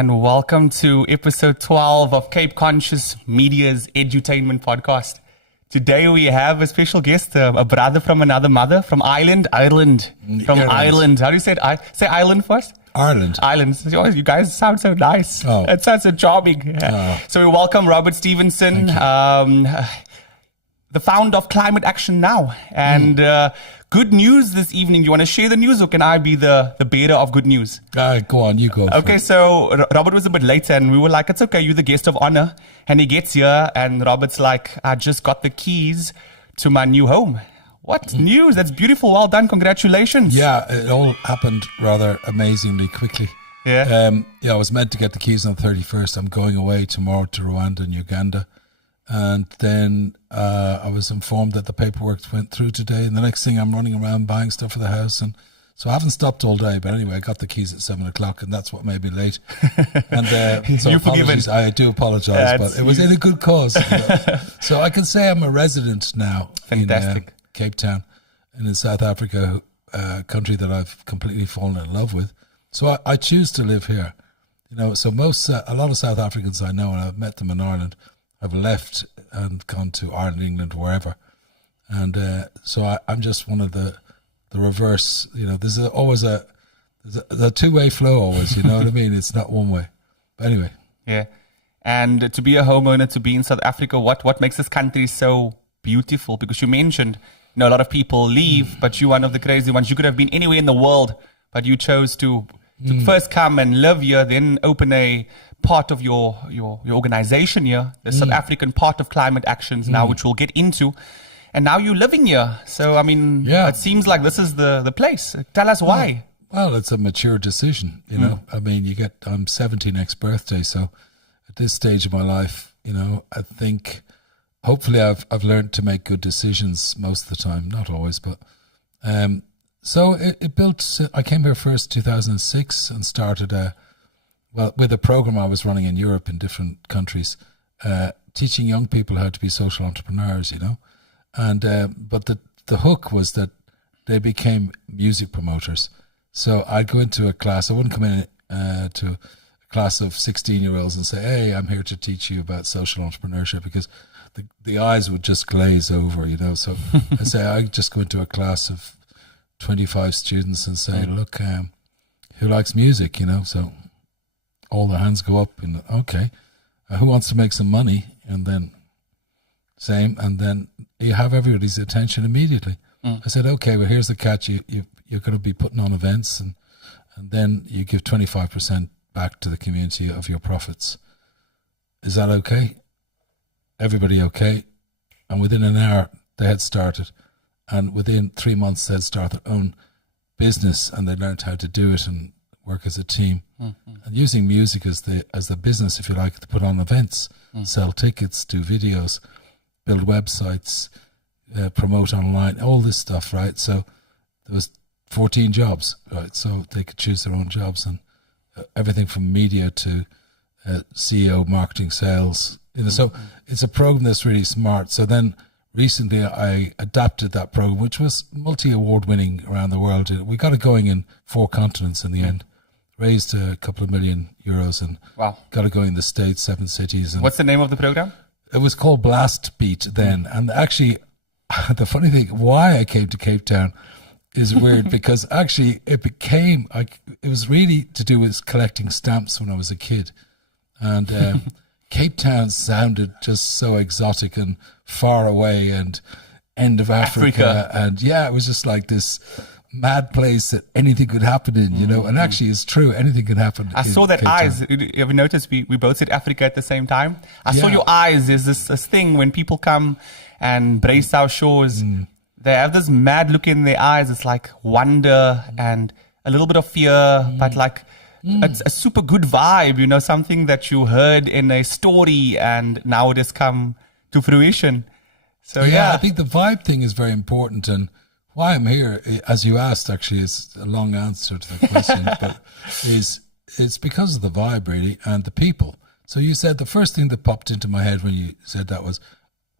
and welcome to episode 12 of Cape Conscious Media's Edutainment podcast. Today we have a special guest, a brother from another mother, from Ireland. From Ireland. How do you say it? Say Ireland first? Ireland. You guys sound so nice. Oh. It sounds so charming. Oh. So we welcome Robert Stephenson, the founder of Climate Action Now. And good news this evening. You want to share the news, or can I be the bearer of good news? Go on, you go. Okay, so Robert was a bit late and we were like, it's okay, you're the guest of honor. And he gets here and Robert's like, I just got the keys to my new home. What news? That's beautiful. Well done. Congratulations. Yeah, it all happened rather amazingly quickly. Yeah. I was meant to get the keys on the 31st. I'm going away tomorrow to Rwanda and Uganda. And then I was informed that the paperwork went through today. And the next thing, I'm running around buying stuff for the house. And so I haven't stopped all day. But anyway, I got the keys at 7 o'clock, and that's what made me late. And so You're forgiven. I do apologize, but it was in a good cause. So I can say I'm a resident now. Fantastic. In Cape Town, and in South Africa, a country that I've completely fallen in love with. So I choose to live here. So a lot of South Africans I know, and I've met them in Ireland, have left and gone to Ireland, England, wherever. And so I'm just one of the reverse. There's always a two-way flow always, you know what I mean? It's not one way. But anyway. Yeah. And to be a homeowner, to be in South Africa, what makes this country so beautiful? Because you mentioned, a lot of people leave, but you're one of the crazy ones. You could have been anywhere in the world, but you chose to first come and live here, then open a part of your organization here, the South African part of Climate Actions now, which we'll get into. And now you're living here. So, it seems like this is the place. Tell us why. Well, it's a mature decision, I'm 70 next birthday. So at this stage of my life, I think hopefully I've learned to make good decisions most of the time, not always, but so it built. I came here first 2006 and started with a program I was running in Europe in different countries, teaching young people how to be social entrepreneurs, and but the hook was that they became music promoters. So I'd go into a class. I wouldn't come in to a class of 16-year-olds and say, hey, I'm here to teach you about social entrepreneurship, because the eyes would just glaze over, So I say, I just go into a class of 25 students and say, look, who likes music, So all the hands go up and, okay, who wants to make some money? And then same, and then you have everybody's attention immediately. I said, okay, well, here's the catch. You're going to be putting on events, and then you give 25% back to the community of your profits. Is that okay? Everybody okay? And within an hour they had started, and within 3 months they'd start their own business, and they learned how to do it and work as a team, and using music as the business, if you like, to put on events, sell tickets, do videos, build websites, promote online, all this stuff, right? So there was 14 jobs, right? So they could choose their own jobs, and everything from media to CEO, marketing, sales. So it's a program that's really smart. So then recently I adapted that program, which was multi-award winning around the world. We got it going in 4 continents in the end, raised a couple of million euros, and got it going in the States, 7 cities. And what's the name of the program? It was called Blast Beat then. And actually, the funny thing, why I came to Cape Town is weird, because actually it was really to do with collecting stamps when I was a kid. And Cape Town sounded just so exotic and far away and end of Africa. And it was just like this mad place that anything could happen in, and actually it's true, anything can happen. I saw that eyes. Have you noticed we both said Africa at the same time? I saw your eyes. There's this thing when people come and brace our shores, they have this mad look in their eyes. It's like wonder and a little bit of fear, but like it's a super good vibe, something that you heard in a story and now it has come to fruition. So I think the vibe thing is very important, and why I'm here, as you asked, actually, is a long answer to the question, but it's because of the vibe, really, and the people. So you said the first thing that popped into my head when you said that was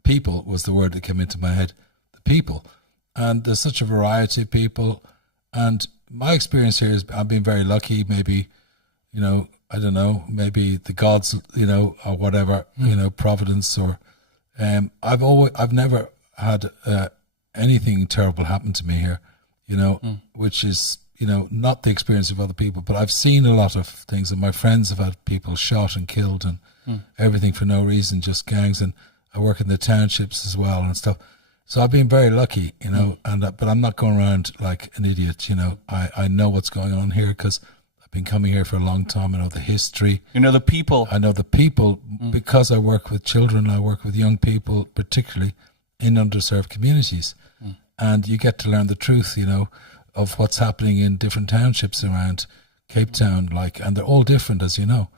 people was the word that came into my head, the people. And there's such a variety of people. And my experience here is I've been very lucky, maybe, I don't know, maybe the gods, or whatever, providence, or I've never had anything terrible happen to me here, which is, not the experience of other people, but I've seen a lot of things, and my friends have had people shot and killed and everything for no reason, just gangs, and I work in the townships as well and stuff. So I've been very lucky, but I'm not going around like an idiot, I know what's going on here because I've been coming here for a long time. I know the history. You know the people. I know the people because I work with children. I work with young people, particularly in underserved communities. And you get to learn the truth, of what's happening in different townships around Cape Town, and they're all different, as you know.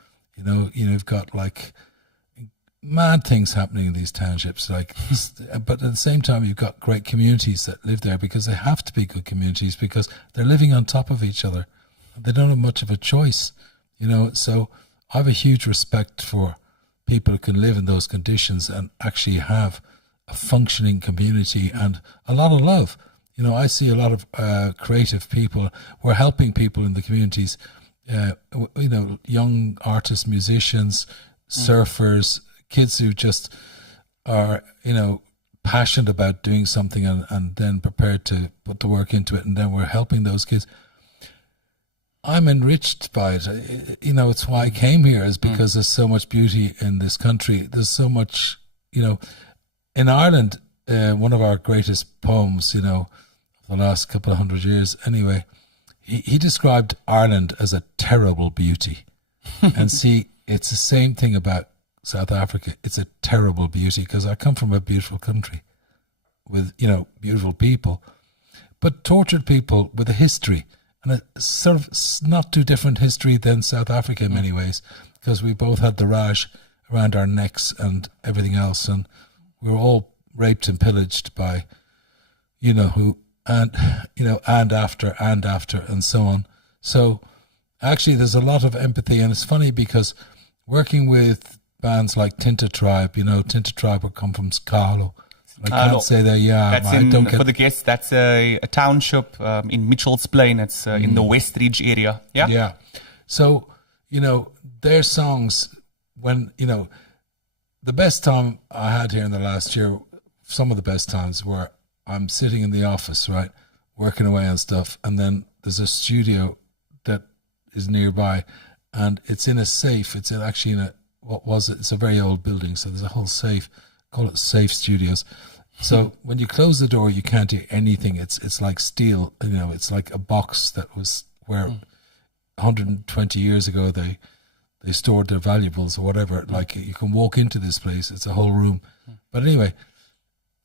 You've got like mad things happening in these townships, but at the same time you've got great communities that live there because they have to be good communities because they're living on top of each other. They don't have much of a choice, so I have a huge respect for people who can live in those conditions and actually have a functioning community and a lot of love. I see a lot of creative people. We're helping people in the communities, young artists, musicians, surfers, kids who just are, passionate about doing something and then prepared to put the work into it. And then we're helping those kids. I'm enriched by it. It's why I came here, is because there's so much beauty in this country. There's so much, in Ireland, one of our greatest poems, the last couple of 100 years anyway, he described Ireland as a terrible beauty. And see, it's the same thing about South Africa. It's a terrible beauty because I come from a beautiful country with, beautiful people, but tortured people with a history, and a sort of not too different history than South Africa in many ways, because we both had the rash around our necks and everything else, and we were all raped and pillaged by, who, and after, and so on. So actually there's a lot of empathy, and it's funny because working with bands like Tinta Tribe, Tinta Tribe would come from Scalo. I can't say that, That's for the guests, that's a township in Mitchell's Plain. It's in the Westridge area. Yeah? Yeah. So, their songs, when, the best time I had here in the last year, some of the best times were I'm sitting in the office, right, working away on stuff, and then there's a studio that is nearby, and it's in a safe. It's actually in a, it's a very old building, so there's a whole safe, call it Safe Studios. So when you close the door, you can't hear anything. It's like steel, it's like a box that was where 120 years ago they stored their valuables or whatever. Like, you can walk into this place, it's a whole room. But anyway,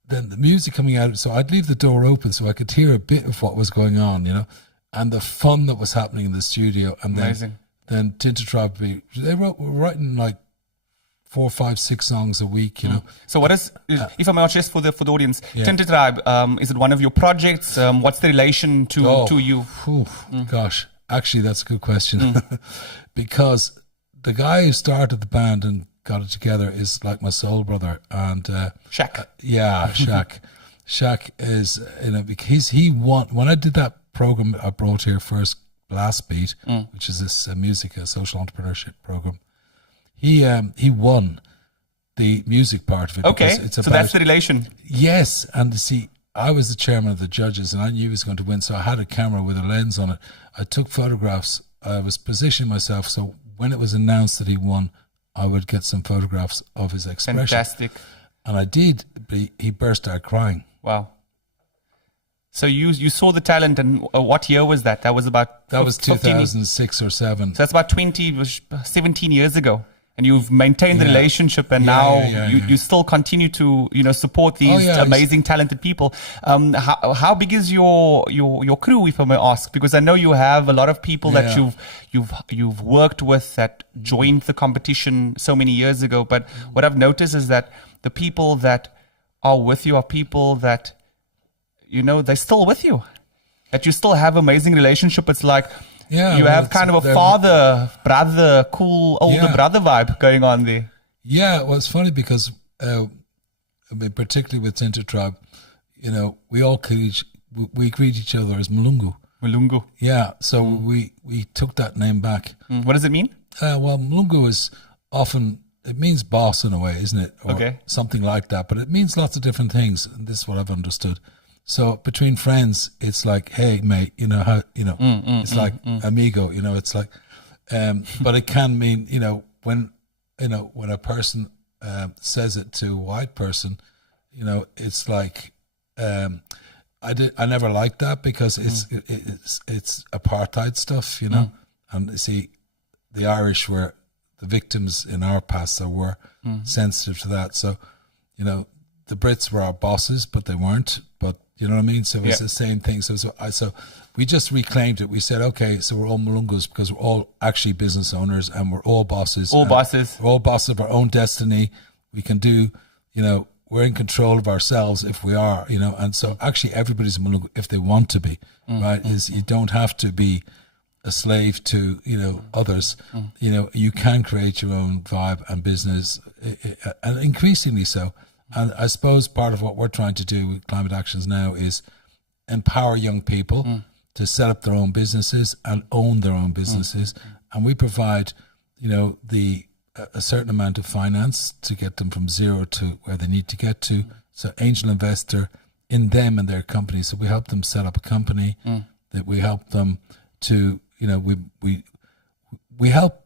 then the music coming out, so I'd leave the door open so I could hear a bit of what was going on, and the fun that was happening in the studio. And amazing. Then Tinta Tribe, were writing like 4, 5, 6 songs a week, So what is, if I may ask for the audience, Tinta Tribe, is it one of your projects? What's the relation to you? Gosh, actually that's a good question. Because the guy who started the band and got it together is like my soul brother. And Shaq. Shaq. Shaq is, because he won, when I did that program I brought here first, Blast Beat, which is this a social entrepreneurship program, he won the music part of it. Okay, so that's the relation. Yes, and see, I was the chairman of the judges, and I knew he was going to win, so I had a camera with a lens on it. I took photographs. I was positioning myself, so when it was announced that he won, I would get some photographs of his expression. Fantastic. And I did, but he burst out crying. Wow. So you saw the talent, and what year was that? That was 2006 or 7. So that's about 17 years ago. And you've maintained the relationship, and now you still continue to support these amazing, talented people. How big is your crew, if I may ask? Because I know you have a lot of people that you've worked with that joined the competition so many years ago. But what I've noticed is that the people that are with you are people that they're still with you. That you still have amazing relationship. It's like. Yeah, you have kind of a father, brother, cool older brother vibe going on there. Yeah, well, it's funny because, particularly with Tinta Tribe, we all we greet each other as Mulungu. Mulungu. Yeah, so we took that name back. What does it mean? Well, Mlungu is often, it means boss in a way, isn't it? Or Okay. something like that. But it means lots of different things. And this is what I've understood. So between friends, it's like, hey, mate, you know, how, you know, it's like amigo, you know, it's like, but it can mean, when a person says it to a white person, it's like, I never liked that because it's apartheid stuff, and you see, the Irish were the victims in our past, so we're sensitive to that. So, the Brits were our bosses, but they weren't. But you know what I mean. So it's the same thing. So we just reclaimed it. We said, okay, so we're all Mulungus because we're all actually business owners and we're all bosses. All bosses. We're all bosses of our own destiny. We can do, we're in control of ourselves if we are, and so actually everybody's a Mulungu if they want to be, right? Is you don't have to be a slave to, others. You can create your own vibe and business, and increasingly so. And I suppose part of what we're trying to do with Climate Actions now is empower young people to set up their own businesses and own their own businesses. And we provide, a certain amount of finance to get them from zero to where they need to get to. So angel investor in them and their company. So we help them set up a company, that we help them to, we help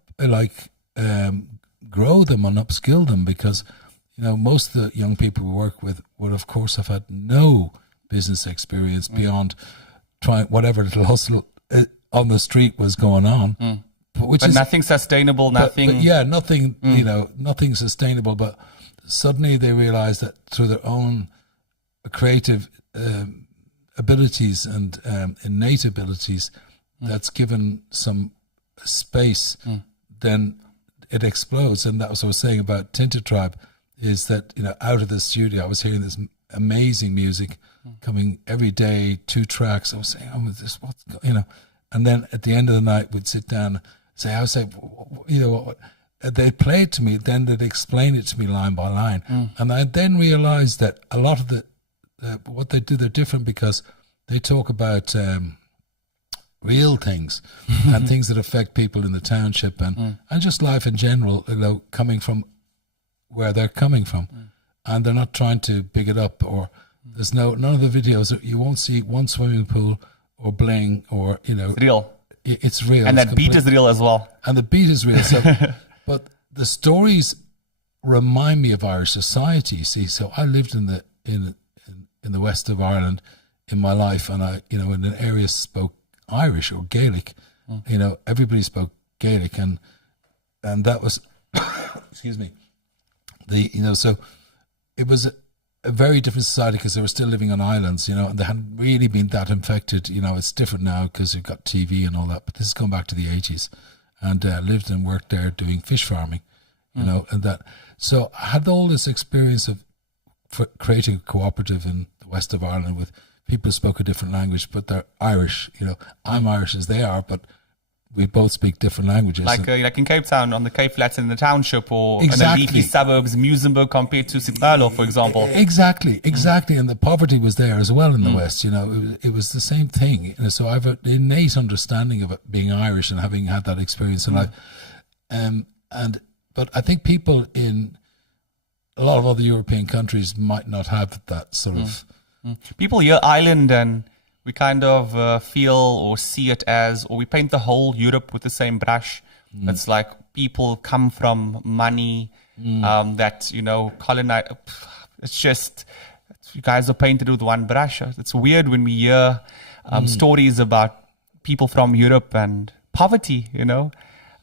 grow them and upskill them because, most of the young people we work with would, of course, have had no business experience beyond trying whatever little hustle on the street was going on. But nothing sustainable, nothing. Nothing, nothing sustainable. But suddenly they realize that through their own creative abilities and innate abilities, that's given some space, then it explodes. And that was what I was saying about Tinted Tribe. Is that, out of the studio, I was hearing this amazing music coming every day, 2 tracks. I was saying, what's and then at the end of the night, we'd sit down and say, they'd play it to me, then they'd explain it to me line by line. And I then realized that a lot of what they do, they're different because they talk about real things and things that affect people in the township and just life in general, coming from where they're coming from, and they're not trying to big it up, or there's none of the videos, you won't see one swimming pool or bling or real. It's real, and that beat is real as well. And the beat is real. So, but the stories remind me of Irish society. You see, so I lived in the west of Ireland in my life, and I in an area spoke Irish or Gaelic. Everybody spoke Gaelic, and that was excuse me. So it was a very different society because they were still living on islands, and they hadn't really been that infected. It's different now because you've got TV and all that, but this is going back to the 80s, and lived and worked there doing fish farming, and that. So I had all this experience of creating a cooperative in the west of Ireland with people who spoke a different language, but they're Irish. I'm Irish as they are, but we both speak different languages. Like in Cape Town, on the Cape Flats in the township, or in the leafy suburbs, Muizenberg compared to Sipalo, for example. Exactly. And the poverty was there as well in the West. It was the same thing. So I have an innate understanding of it being Irish and having had that experience in life. But I think people in a lot of other European countries might not have that sort of. People hear island and we kind of feel or see it as, or we paint the whole Europe with the same brush. It's like people come from money, that, colonize. It's just, you guys are painted with one brush. It's weird when we hear stories about people from Europe and poverty,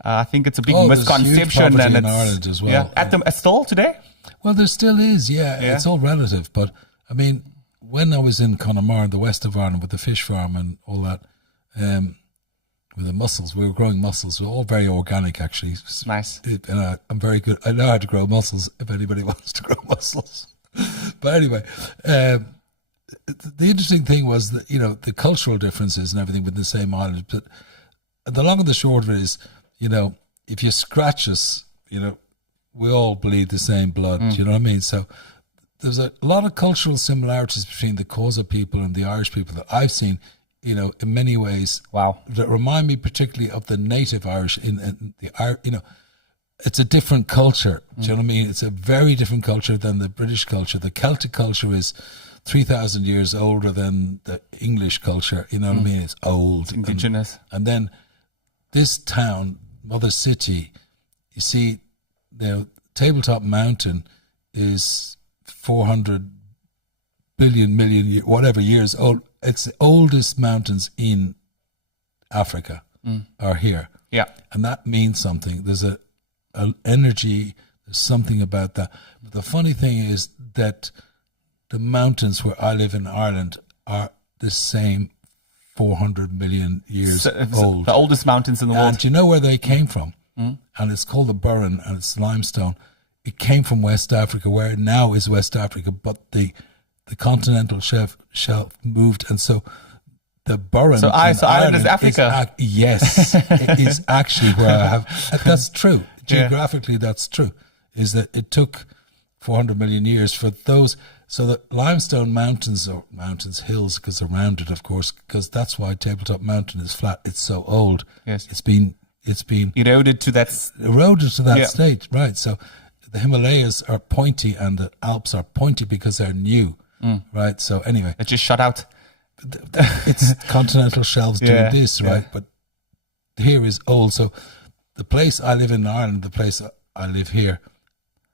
I think it's a big misconception. And in Ireland as well. Yeah, still today? Well, there still is, yeah. It's all relative. But, I mean, when I was in Connemara in the west of Ireland with the fish farm and all that, with the mussels, we were growing mussels. We were all very organic, actually. Nice. And I'm very good. I know how to grow mussels if anybody wants to grow mussels. But anyway, the interesting thing was that, the cultural differences and everything with the same island. But the long and the short of it is, if you scratch us, we all bleed the same blood. You know what I mean? So there's a lot of cultural similarities between the Xhosa people and the Irish people that I've seen you know, in many ways, Wow. that remind me particularly of the native Irish in the, you know, it's a different culture. Do you know what I mean? It's a very different culture than the British culture. The Celtic culture is 3,000 years older than the English culture. You know what I mean? It's old. It's indigenous. And then this town, Mother City, you see, the Tabletop Mountain is 400 million, whatever years old. It's the oldest mountains in Africa are here. Yeah. And that means something. There's a energy, there's something about that. But the funny thing is that the mountains where I live in Ireland are the same 400 million years old. The oldest mountains in the world. And do you know where they came from? And it's called the Burren, and it's limestone. It came from West Africa, where it now is West Africa, but the continental shelf moved, and so the Burren. So Ireland is Africa. Yes, it is actually where I have. That's true. Geographically, that's true. Is that it took 400 million years for those. So the limestone mountains, or hills, because they're rounded, of course, because that's why Tabletop Mountain is flat. It's so old. Yes, it's been eroded to that state, right? So the Himalayas are pointy and the Alps are pointy because they're new, right? So anyway, it just shut out. It's continental shelves doing this, right? Yeah. But here is old. So the place I live in Ireland, the place I live here,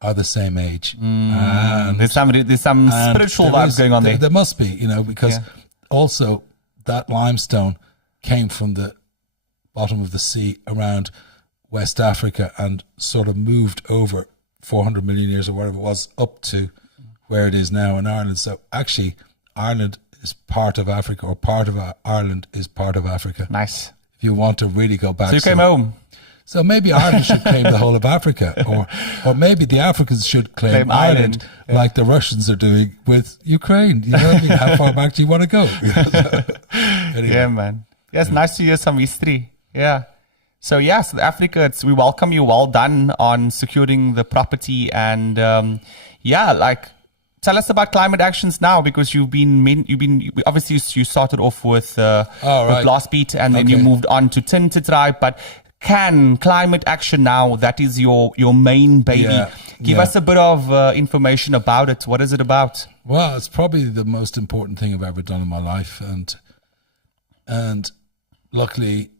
are the same age. And there's some spiritual vibes going on there. There must be, you know, because also that limestone came from the bottom of the sea around West Africa and sort of moved over 400 million years or whatever it was up to where it is now in Ireland. So actually Ireland is part of Africa, or part of Ireland is part of Africa. Nice. If you want to really go back. So you came home. So maybe Ireland should claim the whole of Africa, or maybe the Africans should claim Ireland like the Russians are doing with Ukraine. You know what I mean? How far back do you want to go? Anyway. Yeah, man. Yeah, it's nice to hear some history. Yeah. So South Africa, we welcome you. Well done on securing the property, and tell us about climate actions now, because you've been obviously you started off with Blast Beat, and then you moved on to Tinted, but can climate action now, that is your main baby. Give us a bit of information about it. What is it about? Well, it's probably the most important thing I've ever done in my life, and luckily,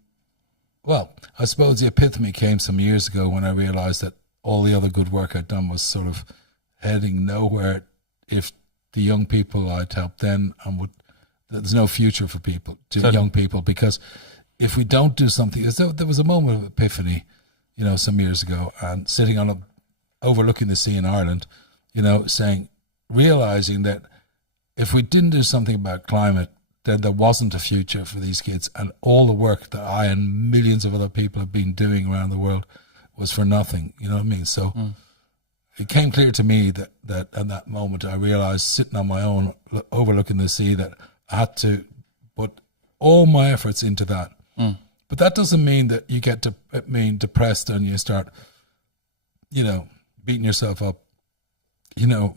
well, I suppose the epiphany came some years ago when I realized that all the other good work I'd done was sort of heading nowhere if the young people I'd helped then, and there's no future for young people, because if we don't do something, there was a moment of epiphany, you know, some years ago, and sitting overlooking the sea in Ireland, you know, realizing that if we didn't do something about climate, then there wasn't a future for these kids, and all the work that I and millions of other people have been doing around the world was for nothing. You know what I mean? So it came clear to me that at that moment I realized, sitting on my own, overlooking the sea, that I had to put all my efforts into that. But that doesn't mean that you get depressed and you start, you know, beating yourself up. You know,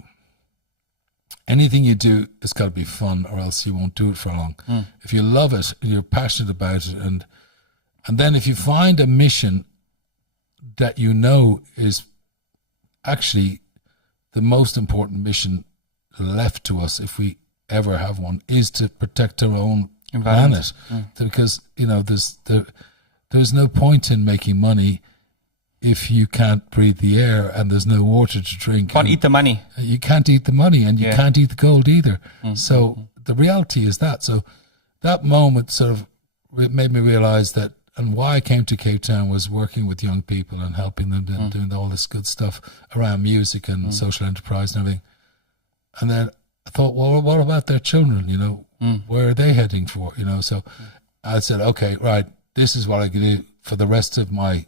anything you do, it's got to be fun, or else you won't do it for long. If you love it and you're passionate about it, and then if you find a mission that you know is actually the most important mission left to us, if we ever have one, is to protect our own planet. Because, you know, there's no point in making money if you can't breathe the air and there's no water to drink. Can't eat the money. You can't eat the money, and you can't eat the gold either. So the reality is that. So that moment sort of made me realize that, and why I came to Cape Town was working with young people and helping them doing all this good stuff around music and social enterprise and everything. And then I thought, well, what about their children? You know, where are they heading for? You know, so I said, okay, right, this is what I can do for the rest of my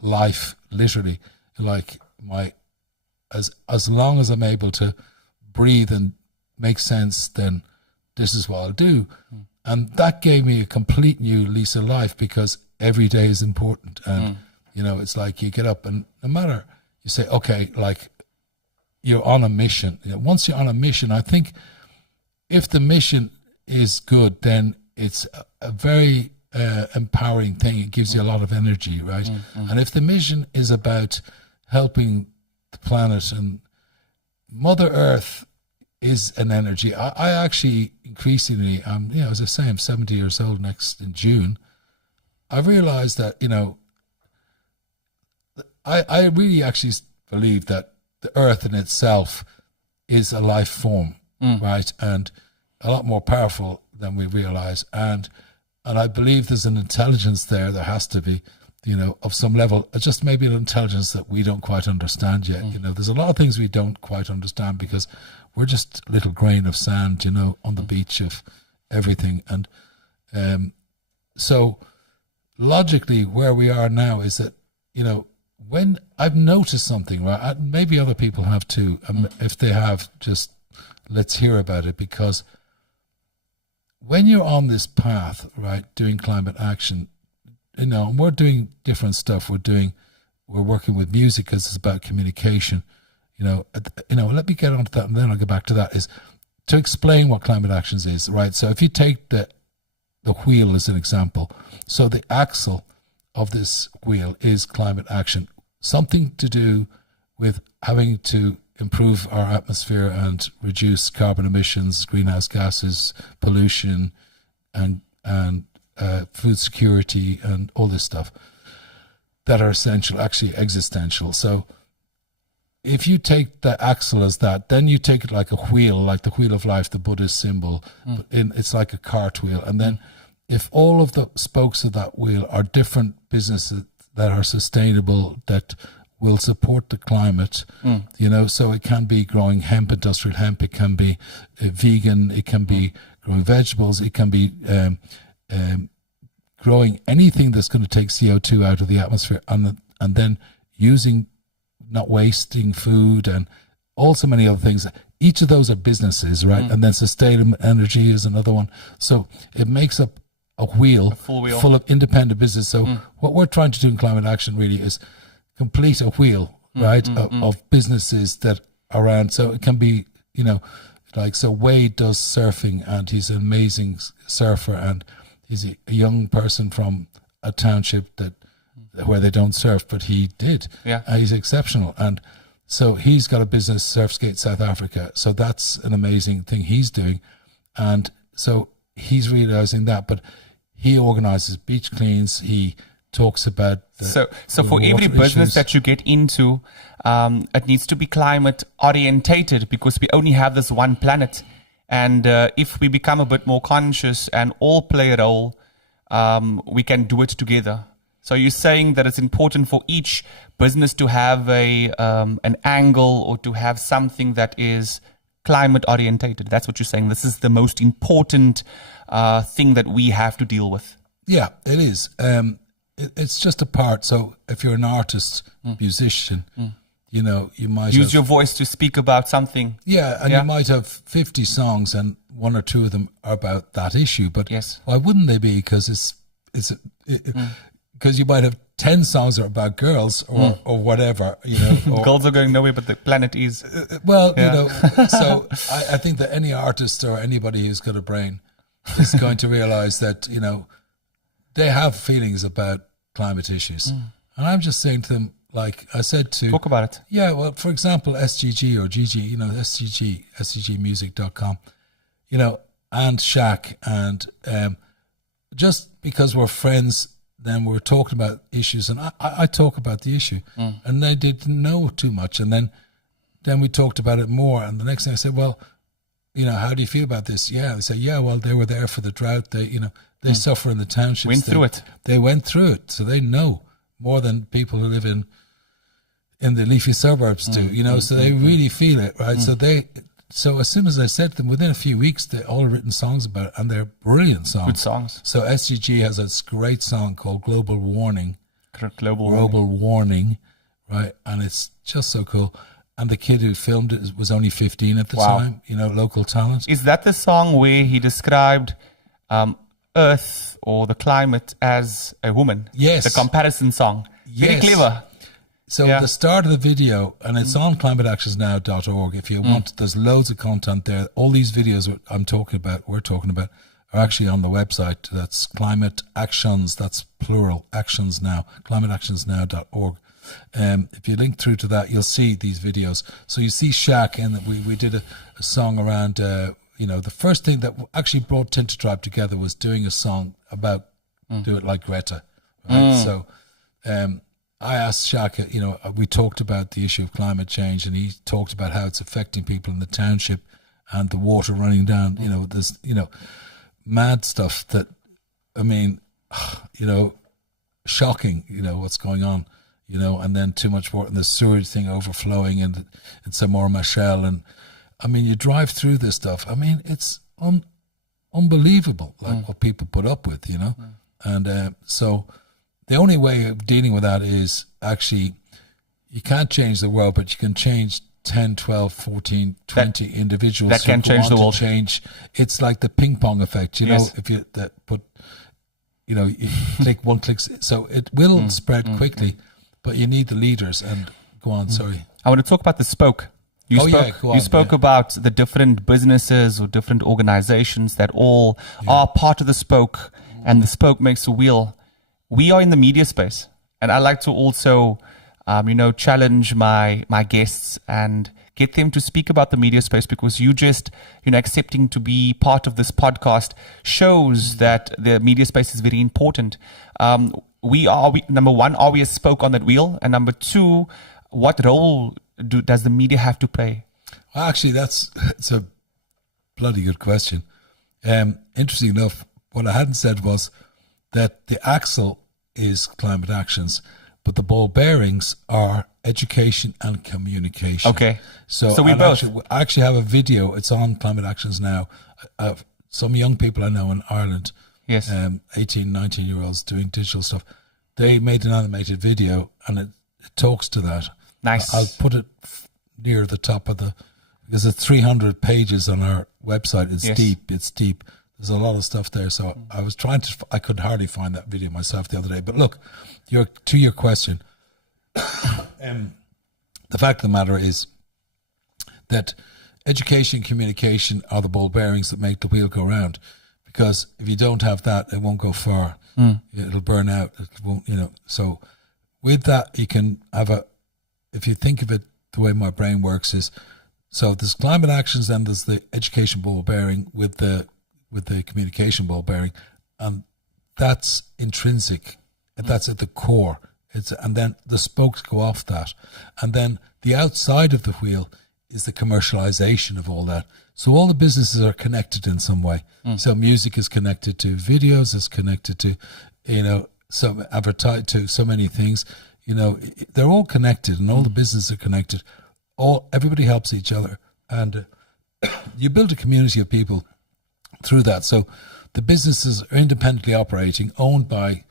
life, literally, like as long as I'm able to breathe and make sense, then this is what I'll do. And that gave me a complete new lease of life, because every day is important. And, you know, it's like you get up and no matter, you say, okay, like you're on a mission. You know, once you're on a mission, I think if the mission is good, then it's a very empowering thing. It gives you a lot of energy, right? And if the mission is about helping the planet, and Mother Earth is an energy, I actually increasingly, as I say, I'm 70 years old in June. I realized that, I really actually believe that the Earth in itself is a life form, right? And a lot more powerful than we realize. And I believe there's an intelligence there has to be, of some level, just maybe an intelligence that we don't quite understand yet. There's a lot of things we don't quite understand because we're just a little grain of sand, on the beach of everything. And so logically where we are now is that, when I've noticed something, right, maybe other people have too, if they have, just let's hear about it, because when you're on this path, right, doing climate action, and we're doing different stuff. We're working with music because it's about communication. Let me get onto that, and then I'll go back to that. Is to explain what climate actions is, right? So if you take the wheel as an example, so the axle of this wheel is climate action, something to do with having to improve our atmosphere and reduce carbon emissions, greenhouse gases, pollution, and food security, and all this stuff that are essential, actually existential. So if you take the axle as that, then you take it like a wheel, like the wheel of life, the Buddhist symbol. It's like a cartwheel. And then if all of the spokes of that wheel are different businesses that are sustainable, that will support the climate, so it can be growing hemp, industrial hemp, it can be vegan, it can be growing vegetables, it can be growing anything that's going to take CO2 out of the atmosphere, and then not wasting food, and also many other things. Each of those are businesses, right? And then sustainable energy is another one. So it makes up a wheel, full wheel, full of independent business. So what we're trying to do in climate action really is complete a wheel, right, of businesses that are around. So it can be, so Wade does surfing, and he's an amazing surfer, and he's a young person from a township where they don't surf, but he did. Yeah. He's exceptional. And so he's got a business, Surfskate South Africa. So that's an amazing thing he's doing. And so he's realizing that, but he organizes beach cleans. He talks about so for every business that you get into, it needs to be climate orientated, because we only have this one planet. And if we become a bit more conscious and all play a role, we can do it together. So you're saying that it's important for each business to have an angle, or to have something that is climate orientated. That's what you're saying. This is the most important thing that we have to deal with. Yeah, it is. It's just a part. So if you're an artist, musician, you might use your voice to speak about something. Yeah, and you might have 50 songs, and one or two of them are about that issue. But why wouldn't they be? Because because you might have 10 songs that are about girls or whatever, Or, girls are going nowhere, but the planet is. So I think that any artist or anybody who's got a brain is going to realize that, they have feelings about climate issues. And I'm just saying to them, like I said to... Talk about it. Yeah, well, for example, SGG or GG, sggmusic.com, and Shaq, and just because we're friends, then we're talking about issues, and I talk about the issue, and they didn't know too much, and then we talked about it more, and the next thing I said, well, how do you feel about this? Yeah, they say, yeah, well, they were there for the drought. They suffer in the townships. Went through it. They went through it, so they know more than people who live in the leafy suburbs do. So they really feel it, right? So as soon as I said to them, within a few weeks, they all written songs about it, and they're brilliant songs. Good songs. So SGG has this great song called Global Warning. Global Warning, right? And it's just so cool. And the kid who filmed it was only 15 at the time, local talent. Is that the song where he described Earth or the climate as a woman? Yes. The comparison song. Yes. Very clever. So the start of the video, and it's on climateactionsnow.org if you want. There's loads of content there. All these videos we're talking about, are actually on the website. That's Climate Actions, that's plural, Actions Now, climateactionsnow.org. If you link through to that, you'll see these videos. So you see Shaq, and we did a song around, the first thing that actually brought Tinted Tribe together was doing a song about Do It Like Greta. Right? So I asked Shaq, we talked about the issue of climate change, and he talked about how it's affecting people in the township and the water running down, there's, mad stuff that, shocking, what's going on, and then too much water and the sewage thing overflowing and some more Machel. And you drive through this stuff. It's unbelievable, what people put up with, And so the only way of dealing with that is actually, you can't change the world, but you can change 10, 12, 14, 20 individuals that can change the world. Change. It's like the ping pong effect, if you you click one click, so it will spread quickly, but you need the leaders. And go on, sorry. I want to talk about the spoke. You spoke about the different businesses or different organizations that all are part of the spoke, and the spoke makes a wheel. We are in the media space, and I like to also challenge my guests and get them to speak about the media space, because you just, accepting to be part of this podcast shows that the media space is very important. Number one, are we a spoke on that wheel? And number two, what role does the media have to play? Well, actually, it's a bloody good question. Interesting enough, what I hadn't said was that the axle is climate actions, but the ball bearings are education and communication. Okay. So we both. I actually have a video. It's on Climate Actions Now. Some young people I know in Ireland, 18, 19-year-olds doing digital stuff. They made an animated video, and it talks to that. Nice. I'll put it near the top of because it's 300 pages on our website. It's deep. There's a lot of stuff there. So I could hardly find that video myself the other day. But look, to your question, the fact of the matter is that education and communication are the ball bearings that make the wheel go round. Because if you don't have that, it won't go far. It'll burn out. It won't, So with that, you can have if you think of it the way my brain works is, so there's climate actions, then there's the education ball bearing with the communication ball bearing, and that's intrinsic. That's at the core. And then the spokes go off that, and then the outside of the wheel is the commercialization of all that. So all the businesses are connected in some way. So music is connected to videos, is connected to, some advertise to so many things. They're all connected, and all the businesses are connected. Everybody helps each other, and you build a community of people through that. So the businesses are independently operating, owned by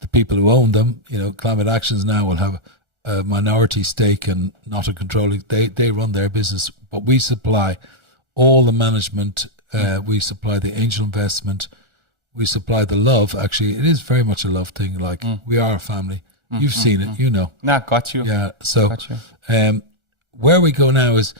the people who own them. Climate Actions Now will have a minority stake and not a controlling. They run their business, but we supply all the management. We supply the angel investment. We supply the love. Actually, it is very much a love thing. Like we are a family. You've seen it, Got you. Yeah. So where we go now is,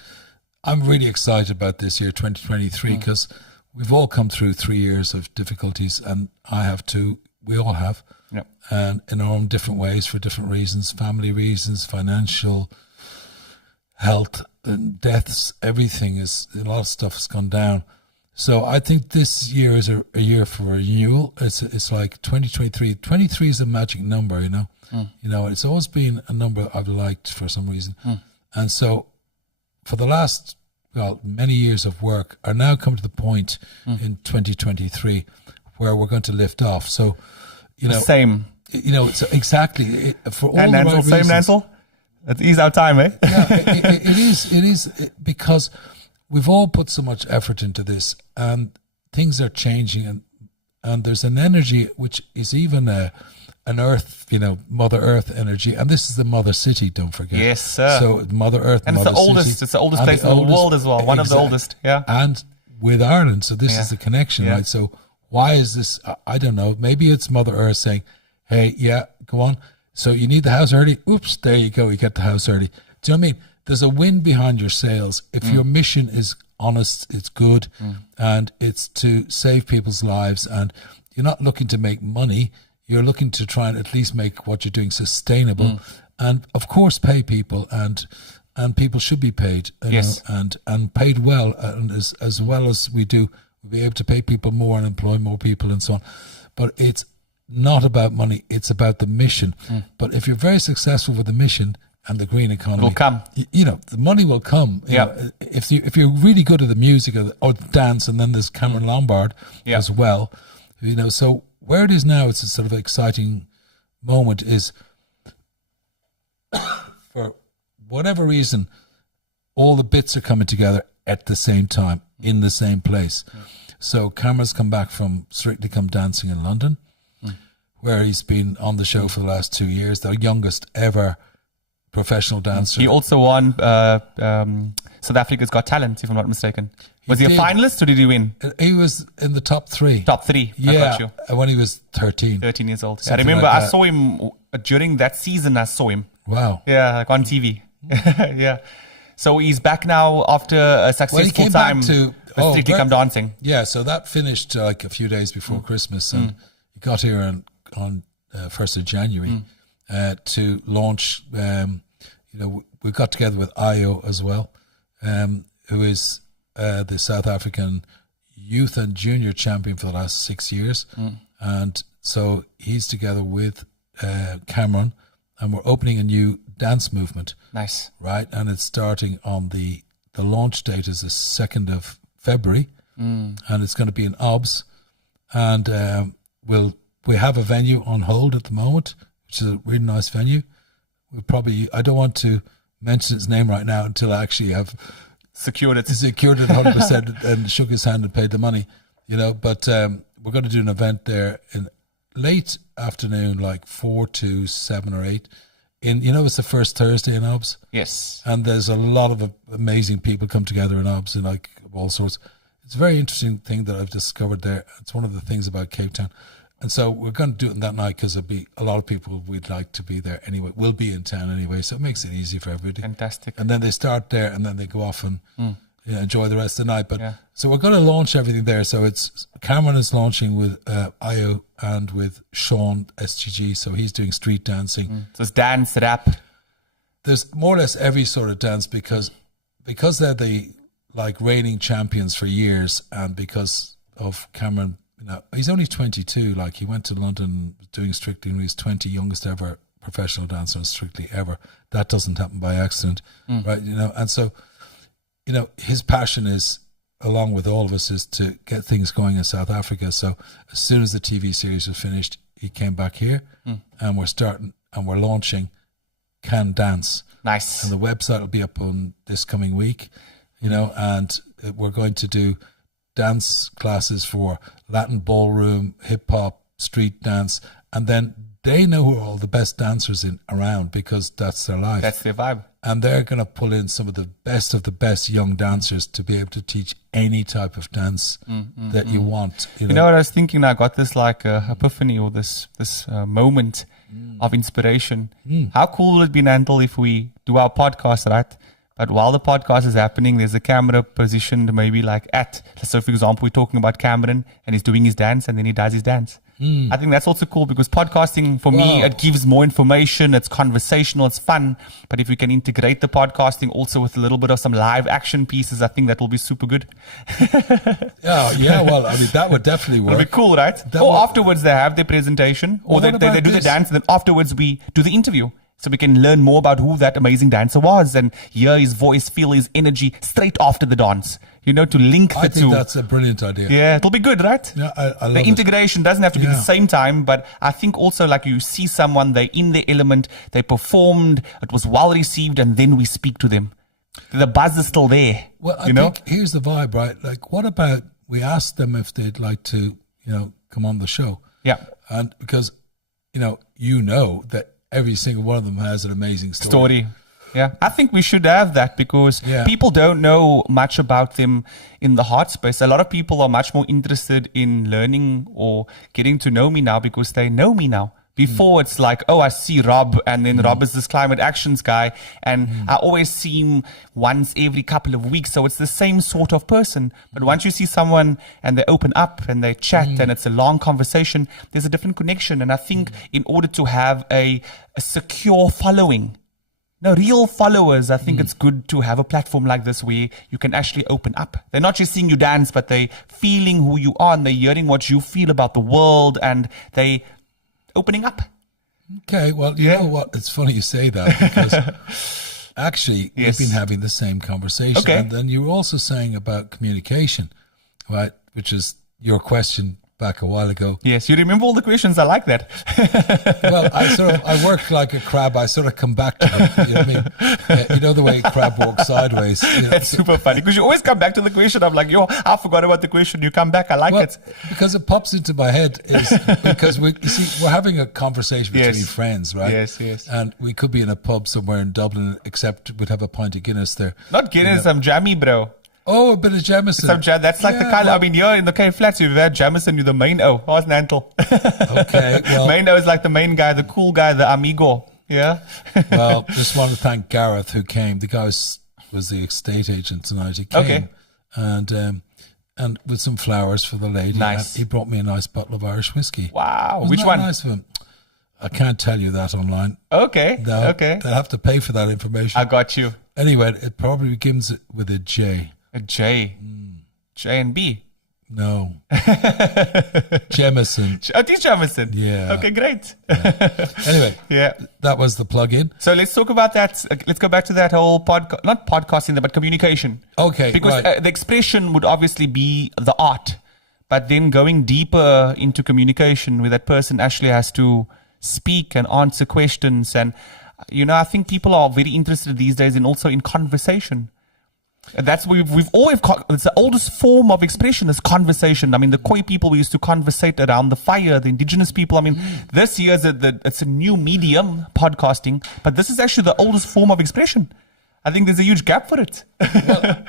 I'm really excited about this year, 2023, because we've all come through 3 years of difficulties, and I have too. We all have. Yep. And in our own different ways, for different reasons, family reasons, financial, health, and deaths, everything a lot of stuff has gone down. So I think this year is a year for renewal. It's like 2023. 23 is a magic number, it's always been a number I've liked for some reason. And so for the last, many years of work are now come to the point in 2023 where we're going to lift off. So, same. So exactly for all and the Nansel, right same reasons. Nansel. Let's ease our time, eh? Yeah, it is because we've all put so much effort into this, and things are changing, and there's an energy which is even an earth, Mother Earth energy, and this is the Mother City. Don't forget. Yes, sir. So Mother Earth, and Mother it's the oldest. City, it's the oldest place in the world as well. One of the oldest. Yeah. And with Ireland, so this is the connection, right? So why is this? I don't know. Maybe it's Mother Earth saying, "Hey, go on. So you need the house early. Oops, there you go. You get the house early." Do you know what I mean? there's a win behind your sales. If your mission is honest, it's good, and it's to save people's lives, and you're not looking to make money, you're looking to try and at least make what you're doing sustainable, and of course pay people, and people should be paid, Yes. know, and paid well, and as well as we do, we'll be able to pay people more and employ more people and so on. But it's not about money, it's about the mission. But if you're very successful with the mission and the green economy, Will come. you know, the money will come. You Yeah. know, if you're really good at the music or the dance, and then there's Cameron Lombard Yeah. as well, you know. So where it is now, it's a sort of exciting moment. Is for whatever reason, all the bits are coming together at the same time in the same place. So Cameron's come back from Strictly Come Dancing in London, where he's been on the show for the last 2 years, the youngest ever professional dancer. He also won South Africa's Got Talent, if I'm not mistaken. Was he a did. finalist or did he win? He was in the top 3. Top 3. I got you. When he was 13. 13 years old. I Something remember like I that. saw him during that season. I saw him. Wow. Yeah, like on TV. Yeah. So he's back now after a successful came time back to- with Strictly very- Come Dancing. Yeah, so that finished like a few days before Christmas, and he got here on 1st of January to launch. You know, we got together with Io as well, who is the South African youth and junior champion for the last 6 years, and so he's together with Cameron, and we're opening a new dance movement. Nice. Right, and it's starting on the launch date is the 2nd of February, and it's going to be in OBS, and we have a venue on hold at the moment, which is a really nice venue. I don't want to mention its name right now until I actually have Secured it. 100% and shook his hand and paid the money, you know. But we're going to do an event there in late afternoon, like 4 to 7 or 8. It's the first Thursday in OBS. Yes. And there's a lot of amazing people come together in OBS and like all sorts. It's a very interesting thing that I've discovered there. It's one of the things about Cape Town. And so we're going to do it that night because there'll be a lot of people we'd like to be there anyway. We'll be in town anyway, so it makes it easy for everybody. Fantastic. And then they start there and then they go off and enjoy the rest of the night. But Yeah. so we're going to launch everything there. So it's Cameron is launching with Io and with Sean SGG. So he's doing street dancing. So it's dance, rap. There's more or less every sort of dance because they're the like reigning champions for years, and because of Cameron, you know, he's only 22. Like he went to London doing Strictly when he was 20, youngest ever professional dancer in Strictly ever. That doesn't happen by accident, right? You know, and so, you know, his passion is, along with all of us, is to get things going in South Africa. So as soon as the TV series was finished, he came back here, and we're launching Can Dance. Nice. And the website will be up on this coming week, you know, and we're going to do dance classes for Latin ballroom, hip hop, street dance, and then they know who are all the best dancers around because that's their life. That's their vibe. And they're going to pull in some of the best young dancers to be able to teach any type of dance that you want. You know what I was thinking? I got this like epiphany or this moment of inspiration. How cool would it be, Nantal, if we do our podcast, right? But while the podcast is happening, there's a camera positioned maybe like so for example, we're talking about Cameron and he's doing his dance and then he does his dance. I think that's also cool because podcasting for me, it gives more information, it's conversational, it's fun. But if we can integrate the podcasting also with a little bit of some live action pieces, I think that will be super good. Yeah, well, I mean, that would definitely work. It'll be cool, right? Afterwards they have their presentation or they do the dance and then afterwards we do the interview. So we can learn more about who that amazing dancer was and hear his voice, feel his energy straight after the dance. You know, to link the two. I think that's a brilliant idea. Yeah, it'll be good, right? Yeah, I love the integration doesn't have to be the Yeah. same time, but I think also like you see someone, they're in their element, they performed, it was well received, and then we speak to them. The buzz is still there. Well, I you know? think here's the vibe, right? Like, what about we ask them if they'd like to, you know, come on the show? Yeah. And because, you know that every single one of them has an amazing Story. Yeah, I think we should have that because people don't know much about them in the heart space. A lot of people are much more interested in learning or getting to know me now because they know me now. Before it's like, oh, I see Rob, and then Rob is this climate actions guy, and I always see him once every couple of weeks. So it's the same sort of person. But once you see someone and they open up and they chat and it's a long conversation, there's a different connection. And I think in order to have a secure following, real followers, I think it's good to have a platform like this where you can actually open up. They're not just seeing you dance, but they feeling who you are, and they're hearing what you feel about the world, and they opening up. Okay, well, you know what? It's funny you say that, because actually we've been having the same conversation. Okay. And then you were also saying about communication, right? Which is your question back a while ago. Yes, you remember all the questions. I like that. Well, I work like a crab. I sort of come back to them. You know what I mean? You know the way a crab walks sideways. You know? That's super funny, because you always come back to the question. I'm like, I forgot about the question. You come back. I like it. Because it pops into my head is because we're having a conversation between friends, right? Yes, yes. And we could be in a pub somewhere in Dublin, except we'd have a pint of Guinness there. Not Guinness, I'm jammy, bro. Oh, a bit of Jameson. That's like the kind. I mean, here in the Cape Flats, you've had Jameson, you're the main O. How's Nantle? Okay, well. Main O is like the main guy, the cool guy, the amigo. Yeah. Well, just want to thank Gareth, who came. The guy was the estate agent tonight. He came. Okay. And with some flowers for the lady. Nice. He brought me a nice bottle of Irish whiskey. Wow. Which one? Nice of him. I can't tell you that online. Okay. No. Okay. They'll have to pay for that information. I got you. Anyway, it probably begins with a J. A J. J and B. No. Jameson. It is Jameson. Yeah. Okay, great. Yeah. Anyway, that was the plug-in. So let's talk about that. Let's go back to that whole not podcasting, but communication. Okay. Because the expression would obviously be the art, but then going deeper into communication where that person actually has to speak and answer questions. And, I think people are very interested these days also in conversation. That's we've always it's the oldest form of expression is conversation. I mean, the Khoi people we used to conversate around the fire. The indigenous people. I mean, this year it's a new medium, podcasting, but this is actually the oldest form of expression. I think there's a huge gap for it. Well,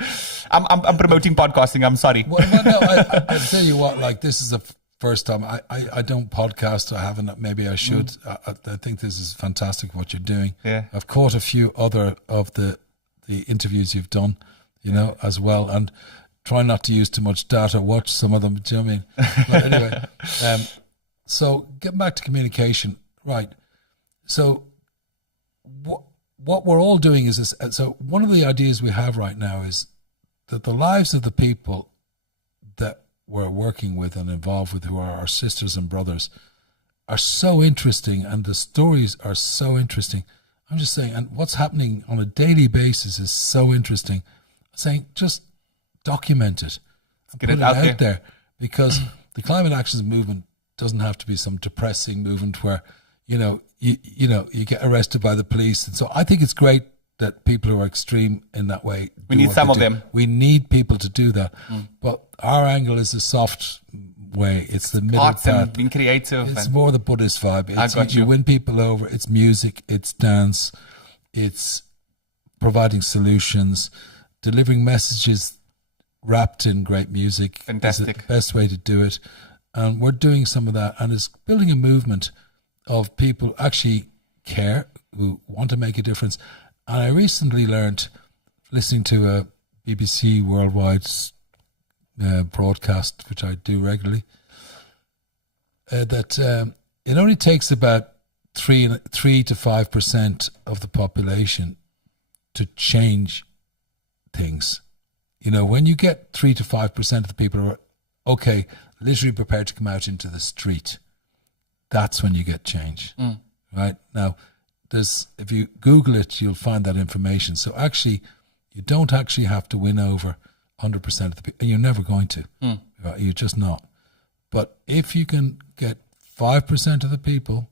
I'm promoting podcasting. I'm sorry. Well, no, I tell you what. Like, this is the first time I don't podcast. I haven't. Maybe I should. I think this is fantastic what you're doing. Yeah. I've caught a few other of the interviews you've done, as well, and try not to use too much data. Watch some of them. Do you know what I mean? But anyway, so getting back to communication, right? So what we're all doing is this. So one of the ideas we have right now is that the lives of the people that we're working with and involved with, who are our sisters and brothers, are so interesting, and the stories are so interesting. I'm just saying, and what's happening on a daily basis is so interesting. I'm saying, just document it. Get it out there. Because the climate actions movement doesn't have to be some depressing movement where, you get arrested by the police. And so I think it's great that people who are extreme in that way. We need some of them. We need people to do that. But our angle is a soft way. It's the middle Arts part. And being creative. It's more the Buddhist vibe. I got you. You win people over. It's music. It's dance. It's providing solutions, delivering messages wrapped in great music. Fantastic. Is the best way to do it. And we're doing some of that. And it's building a movement of people actually care, who want to make a difference. And I recently learned, listening to a BBC Worldwide broadcast, which I do regularly, that it only takes about 3 to 5% of the population to change things. When you get 3 to 5% of the people who are literally prepared to come out into the street, that's when you get change. Right now, if you Google it, you'll find that information. So actually, you don't actually have to win over 100% of the people, and you're never going to. Right? You're just not. But if you can get 5% of the people,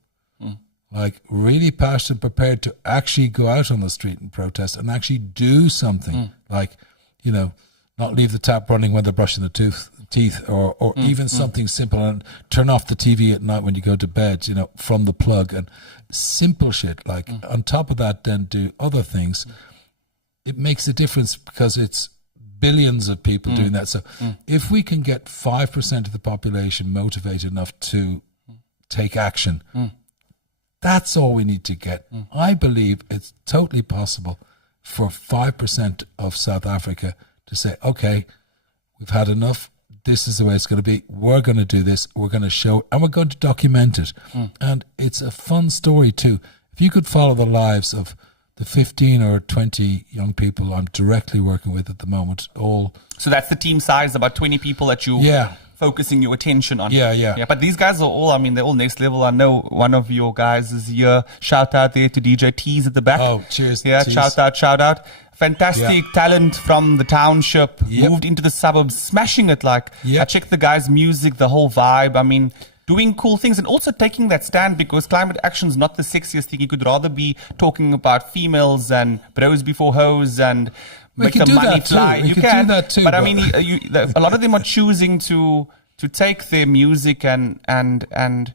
like really passionate, prepared to actually go out on the street and protest and actually do something, like, not leave the tap running when they're brushing the teeth, or even something simple, and turn off the TV at night when you go to bed, from the plug, and simple shit. Like on top of that, then do other things. It makes a difference because it's billions of people doing that. So if we can get 5% of the population motivated enough to take action, That's all we need to get. I believe it's totally possible for 5% of South Africa to say, okay, we've had enough. This is the way it's going to be. We're going to do this. We're going to show it, and we're going to document it. And it's a fun story too. If you could follow the lives of the 15 or 20 young people I'm directly working with at the moment, So that's the team size, about 20 people that you focusing your attention on. Yeah. But these guys are all, I mean, they're all next level. I know one of your guys is here. Shout out there to DJ Tees at the back. Oh, cheers. Yeah, Tees. shout out. Fantastic talent from the township, moved into the suburbs, smashing it. I checked the guy's music, the whole vibe. I mean, doing cool things and also taking that stand, because climate action is not the sexiest thing. You could rather be talking about females and bros before hoes and make the money fly. You can do that too. But I mean, a lot of them are choosing to take their music and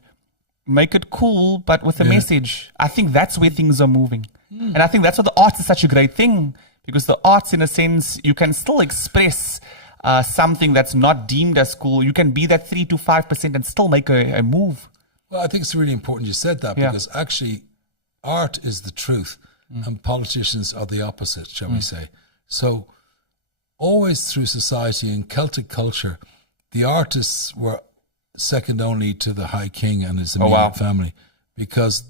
make it cool, but with a message. I think that's where things are moving. And I think that's why the arts is such a great thing, because the arts, in a sense, you can still express something that's not deemed as cool. You can be that 3 to 5% and still make a move. Well, I think it's really important you said that, because actually art is the truth and politicians are the opposite, shall we say. So always through society and Celtic culture, the artists were second only to the High King and his immediate family, because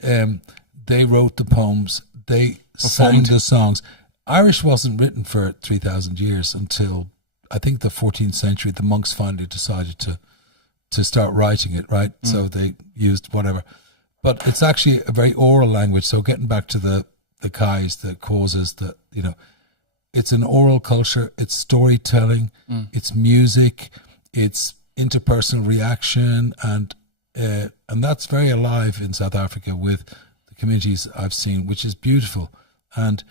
they wrote the poems, they sang the songs. Irish wasn't written for 3,000 years until, I think, the 14th century. The monks finally decided to start writing it, right? So they used whatever. But it's actually a very oral language. So getting back to the kais, the causes, it's an oral culture, it's storytelling, it's music, it's interpersonal reaction, and that's very alive in South Africa with the communities I've seen, which is beautiful. And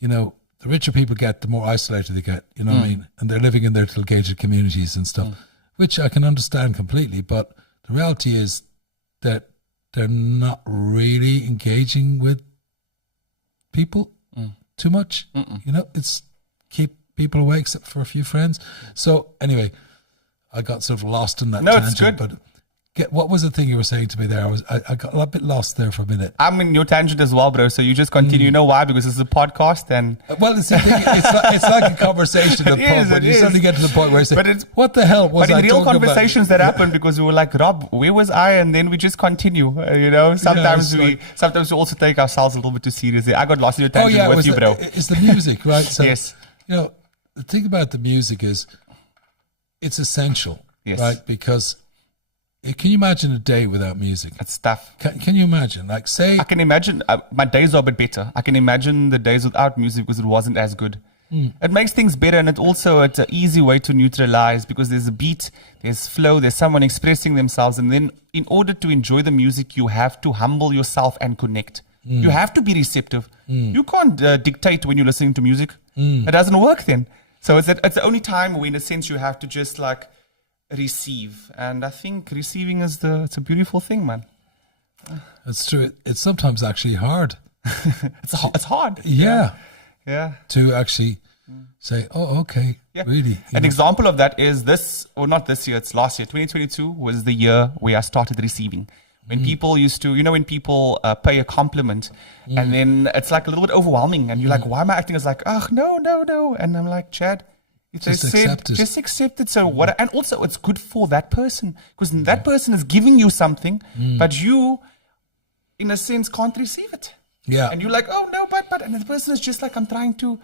the richer people get, the more isolated they get, you know what I mean? And they're living in their little gated communities and stuff, which I can understand completely. But the reality is that they're not really engaging with people too much. It's keep people away except for a few friends. So anyway, I got sort of lost in that tangent. It's good. But what was the thing you were saying to me there? I got a bit lost there for a minute. I'm in your tangent as well, bro. So you just continue. You know why? Because this is a podcast, and well, it's the thing. It's like a conversation at the pub, but you suddenly get to the point where you say, "What the hell was I talking about?" But in real conversations that happen, because we were like, "Rob, where was I?" And then we just continue. Sometimes we also take ourselves a little bit too seriously. I got lost in your tangent with you, bro. It's the music, right? So, yes. The thing about the music is it's essential, right? Because can you imagine a day without music? It's tough. Can you imagine? I can imagine. My days are a bit better. I can imagine the days without music because it wasn't as good. It makes things better, and it's an easy way to neutralize, because there's a beat, there's flow, there's someone expressing themselves, and then in order to enjoy the music, you have to humble yourself and connect. You have to be receptive. You can't dictate when you're listening to music. It doesn't work then. So it's the only time where, in a sense, you have to just receive. And I think receiving is it's a beautiful thing, man. That's true. It's sometimes actually hard. It's hard. Yeah. To actually say, oh, okay, really. An example of that is not this year, it's last year. 2022 was the year where I started receiving. When people used to, when people pay a compliment, and then it's like a little bit overwhelming, and you're like, why am I acting as like, oh, no. And I'm like, Chad, just accept it. So what? And also, it's good for that person, because that person is giving you something, but you, in a sense, can't receive it. Yeah. And you're like, oh, no, but, and the person is just like, I'm trying to,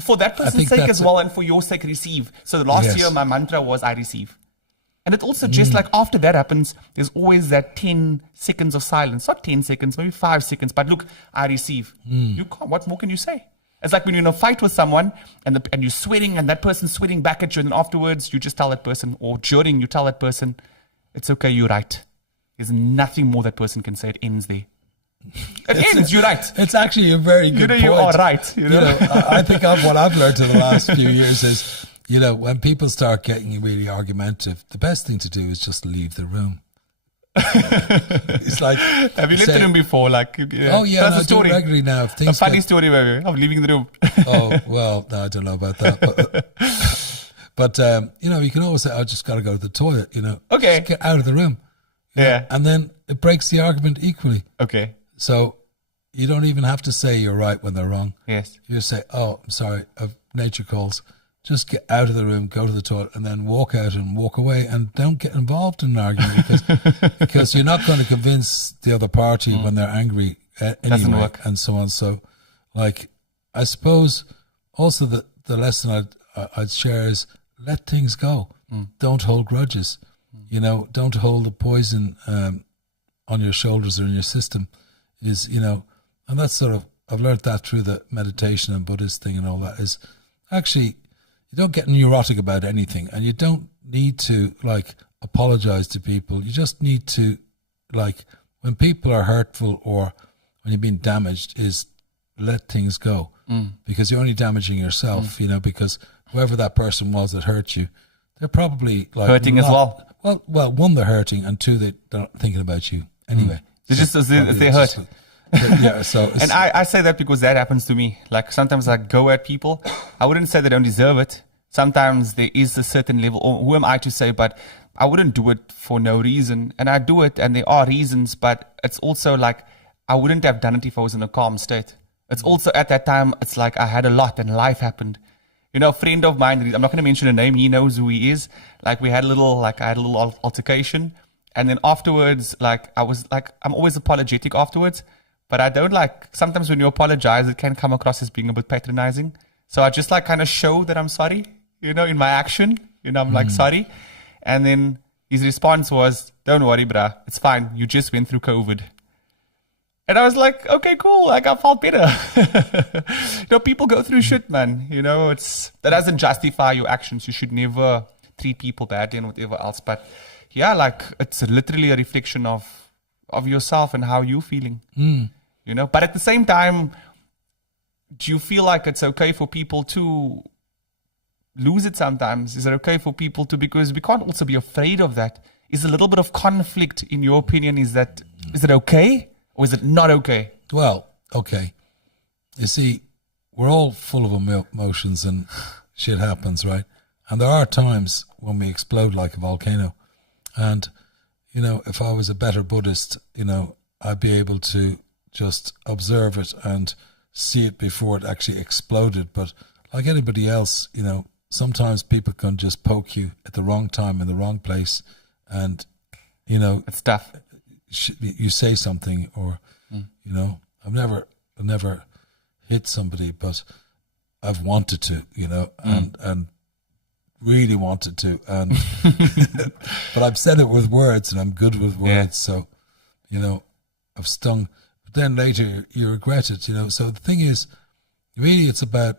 for that person's sake as well, and for your sake, receive. So the last year, my mantra was, I receive. And it also just after that happens, there's always that 10 seconds of silence. Not 10 seconds, maybe 5 seconds. But look, I receive. You can't. What more can you say? It's like when you're in a fight with someone and you're sweating, and that person's sweating back at you, and then afterwards you just tell that person, or during you tell that person, it's okay, you're right. There's nothing more that person can say. It ends there. It ends, you're right. It's actually a very good point. You are right. I think what I've learned in the last few years is, when people start getting really argumentative, the best thing to do is just leave the room. It's like, have you left the room before? Oh yeah, that's a story. Regularly now. A funny story of leaving the room. Oh well, no, I don't know about that. But you can always say, I just got to go to the toilet. Okay, just get out of the room. Yeah. And then it breaks the argument equally. Okay. So you don't even have to say you're right when they're wrong. Yes. You just say, oh, I'm sorry, nature calls. Just get out of the room, go to the toilet, and then walk out and walk away, and don't get involved in an argument because you're not going to convince the other party when they're angry Doesn't anyway, work. and so on. So, like, I suppose also the lesson I'd share is let things go. Don't hold grudges. You know, don't hold the poison on your shoulders or in your system. And that's sort of, I've learned that through the meditation and Buddhist thing and all that, is actually you don't get neurotic about anything, and you don't need to like apologize to people. You just need to, like, when people are hurtful or when you've been damaged, is let things go, because you're only damaging yourself, because whoever that person was that hurt you, they're probably like Hurting as well. Well, one, they're hurting, and two, they're not thinking about you anyway. They hurt. Yeah, so And I say that because that happens to me. Like sometimes I go at people. I wouldn't say they don't deserve it. Sometimes there is a certain level, or who am I to say, but I wouldn't do it for no reason. And I do it, and there are reasons, but it's also like I wouldn't have done it if I was in a calm state. It's also at that time, it's like I had a lot and life happened. A friend of mine, I'm not going to mention a name, he knows who he is. Like I had a little altercation. And then afterwards, I'm always apologetic afterwards. But I don't sometimes when you apologize, it can come across as being a bit patronizing. So I just kind of show that I'm sorry, in my action. I'm sorry. And then his response was, don't worry, bruh. It's fine. You just went through COVID. And I was like, okay, cool. I felt better. People go through shit, man. That doesn't justify your actions. You should never treat people badly and whatever else. But yeah, it's literally a reflection of yourself and how you're feeling. But at the same time, do you feel like it's okay for people to lose it sometimes? Is it okay for people to, because we can't also be afraid of that. Is a little bit of conflict, in your opinion, is it okay or is it not okay? Well, okay. You see, we're all full of emotions and shit happens, right? And there are times when we explode like a volcano. And, if I was a better Buddhist, I'd be able to just observe it and see it before it actually exploded. But like anybody else, sometimes people can just poke you at the wrong time in the wrong place, and it's tough. You say something, or I've never hit somebody, but I've wanted to, and really wanted to, and but I've said it with words, and I'm good with words, so I've stung. But then later you regret it, So the thing is, really, it's about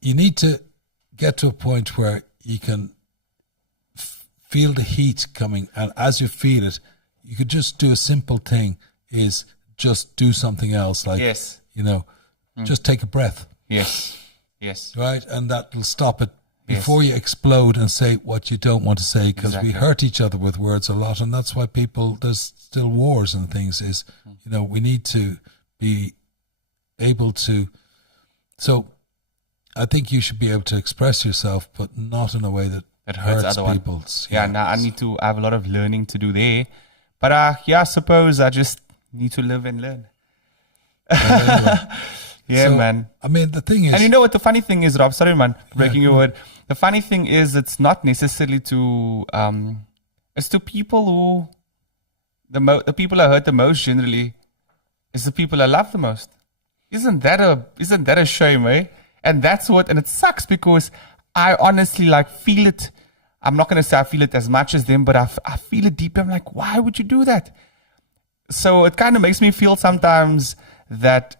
you need to get to a point where you can feel the heat coming, and as you feel it, you could just do a simple thing: is just do something else, like yes, just take a breath. Yes. Right, and that will stop it before you explode and say what you don't want to say, because we hurt each other with words a lot, and that's why there's still wars and things. Is we need to be able to. So, I think you should be able to express yourself, but not in a way that hurts people. I have a lot of learning to do there, but I suppose I just need to live and learn. Yeah, so, man. I mean, the thing is... And you know what the funny thing is, Rob? Sorry, man, breaking your word. The funny thing is, it's not necessarily to... it's to people who... The people I hurt the most, generally, is the people I love the most. Isn't that a shame, eh? And that's what... And it sucks because I honestly, feel it. I'm not going to say I feel it as much as them, but I feel it deep. I'm like, why would you do that? So it kind of makes me feel sometimes that...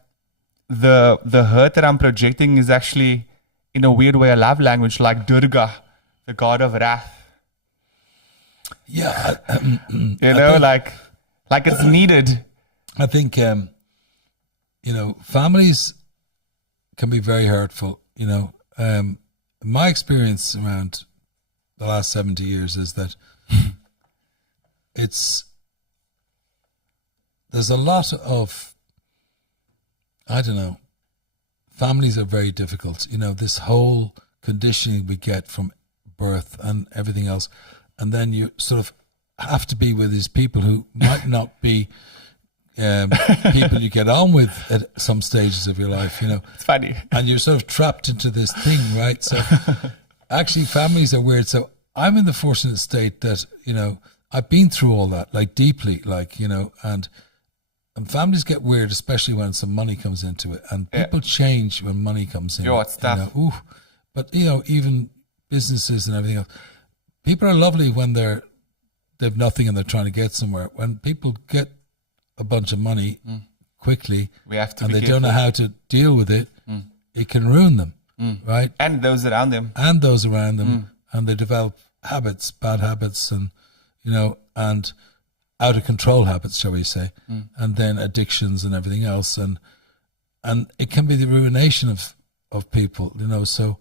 The hurt that I'm projecting is actually, in a weird way, a love language, like Durga, the god of wrath. Yeah. Like it's needed. I think, families can be very hurtful. My experience around the last 70 years is that there's a lot of, I don't know, families are very difficult. This whole conditioning we get from birth and everything else. and then you sort of have to be with these people who might not be people you get on with at some stages of your life, you know. It's funny. And you're sort of trapped into this thing, right? So actually families are weird. So I'm in the fortunate state that, you know, I've been through all that, like deeply, like, you know, and families get weird, especially when some money comes into it. And people change when money comes in. It's tough. You know, but, you know, even businesses and everything else, people are lovely when they've nothing and they're trying to get somewhere. When people get a bunch of money quickly we have to and be they careful. don't know how to deal with it, it can ruin them, right? And those around them. And those around them. And they develop habits, bad habits, and, you know, and out of control habits, shall we say, and then addictions and everything else. And it can be the ruination of people, you know. So,